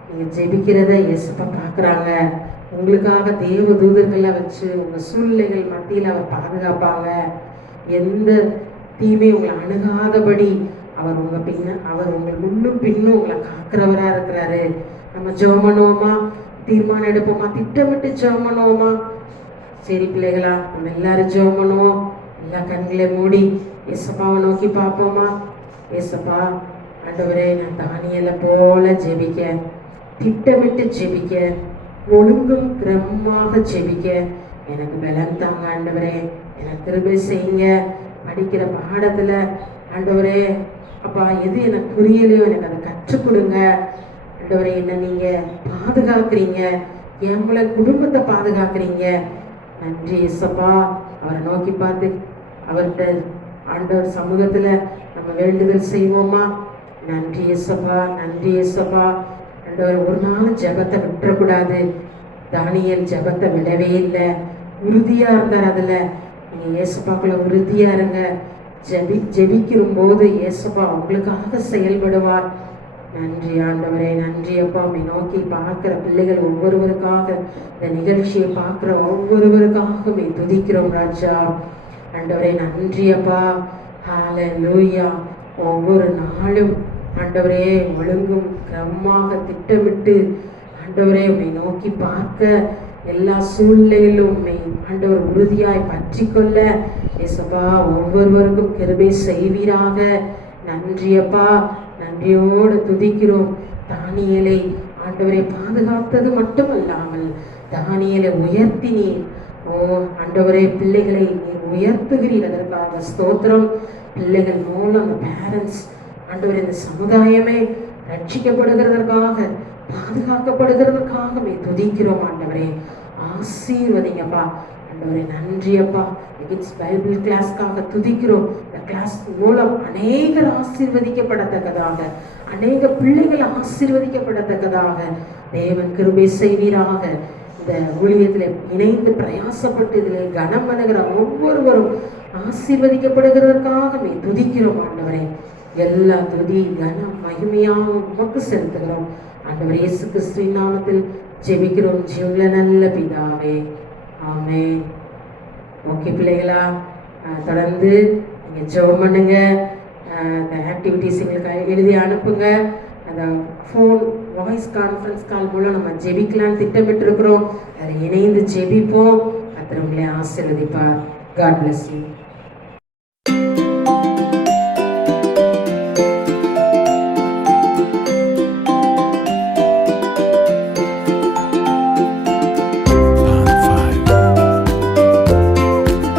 நீங்கள் ஜெபிக்கிறத இயேசுப்பா பார்க்குறாங்க. உங்களுக்காக தேவ தூதர்களை வச்சு உங்கள் சூழ்நிலைகள் மத்தியில் அவர் பாதுகாப்பாங்க. எந்த தீமை உங்களை அணுகாதபடி அவர் உங்களுக்கு முன்னும் பின்னும் உங்களை காக்கிறவராக இருக்கிறாரு. நம்ம ஜெபம் பண்ணுவோமா? தீர்மானம் எடுப்போமா? திட்டமிட்டு ஜெபம் பண்ணுவோமா? சரி பிள்ளைகளா, நம்ம எல்லாரும் ஜெபம் பண்ணுவோம். எல்லா கண்களை மூடி ஏசப்பாவை நோக்கி பார்ப்போமா? ஏசப்பா, ஆண்டவரே, நான் தானியேலை போல ஜெபிக்க, திட்டமிட்டு ஜெபிக்க, ஒழுங்கும் கிரமமாக ஜெபிக்க எனக்கு பலன் தாங்க ஆண்டவரே. எனக்கு கிருபை செய்யுங்க. படிக்கிற பாடத்தில் ஆண்டவரே அப்பா, எது எனக்கு புரியலையோ எனக்கு அதை கற்றுக் கொடுங்க ஆண்டவரே. என்ன நீங்கள் பாதுகாக்கிறீங்க, என் மூலம் குடும்பத்தை பாதுகாக்கிறீங்க. நன்றி இயேசப்பா. அவரை நோக்கி பார்த்து அவர்கிட்ட ஆண்டவர் சமூகத்தில் நம்ம வேண்டுதல் செய்வோமா? நன்றி இயேசப்பா, நன்றி இயேசப்பா. ஆண்டவர் ஒரு நாள் ஜெபத்தை விட்டுறக்கூடாது. தானியேல் ஜெபத்தை விடவே இல்லை, உறுதியாக இருந்தார். அதில் நீங்கள் இயேசுப்பாக்குள்ள உறுதியாக இருங்க. ஜெபிக்கும் போது இயேசுப்பா உங்களுக்காக செயல்படுவார். நன்றி ஆண்டவரே, நன்றி அப்பா. உம்மை நோக்கி பார்க்குற பிள்ளைகள் ஒவ்வொருவருக்காக, இந்த நிகழ்ச்சியை பார்க்குற ஒவ்வொருவருக்காக உம்மை துதிக்கிறோம் ராஜா. ஆண்டவரே நன்றி அப்பா. ஹல்லேலூயா. ஒவ்வொரு நாளும் ஆண்டவரே ஒழுங்கும் கிரமமாக திட்டமிட்டு ஆண்டவரே உம்மை நோக்கி பார்க்க எல்லா சூழ்நிலையிலும் உண்மை ஆண்டவர் உறுதியாய் பற்றி கொள்ள ஏசப்பா ஒவ்வொருவருக்கும் கிருபை செய்வீராக. நன்றியப்பா, நன்றியோடு துதிக்கிறோம். தானியேலை ஆண்டவரை பாதுகாத்தது மட்டுமல்லாமல் தானியேலை உயர்த்தினீர். ஓ ஆண்டவரே, பிள்ளைகளை நீர் உயர்த்துகிறீர், அதற்காக ஸ்தோத்திரம். பிள்ளைகள் மூலம் பேரண்ட்ஸ் ஆண்டவரே இந்த சமுதாயமே ரட்சிக்கப்படுகிறதற்காக பாதுகாக்கப்படுகிறதற்காகவே துதிக்கிறோம். ஆண்டவரே ஆசீர்வதிங்கப்பா. ஆண்டவரே நன்றியப்பா. கிட்ஸ் பைபிள் கிளாஸ்க்காக துதிக்கிறோம். இந்த கிளாஸ் மூலம் அநேகர் ஆசீர்வதிக்கப்படத்தக்கதாக, அநேக பிள்ளைகள் ஆசீர்வதிக்கப்படத்தக்கதாக தேவன் கிருபை செய்வீராக. இந்த ஊழியத்தில் இணைந்து பிரயாசப்பட்டு இதில் கனம் பண்ணுகிற ஒவ்வொருவரும் ஆசீர்வதிக்கப்படுகிறதற்காகவே துதிக்கிறோம். ஆண்டவரே எல்லா துதி கனம் மகிமையாக உமக்கு செலுத்துகிறோம். ஆண்டவர் இயேசு கிறிஸ்துவின் நாமத்தில் ஜெபிக்கிறோம் ஜீவனுள்ள நல்ல பிதாவே, ஆமென். ஓகே பிள்ளைகளா, தொடர்ந்து நீங்கள் ஜெபம் பண்ணுங்க. இந்த ஆக்டிவிட்டீஸ் எங்களுக்கு எழுதி அனுப்புங்க. அந்த ஃபோன் வாய்ஸ் கான்ஃபரன்ஸ் கால் மூலம் நம்ம ஜெபிக்கலான்னு திட்டமிட்டிருக்கிறோம். அதில் இணைந்து ஜெபிப்போம். கர்த்தர் உங்களை ஆசீர்வதிப்பார். God bless you.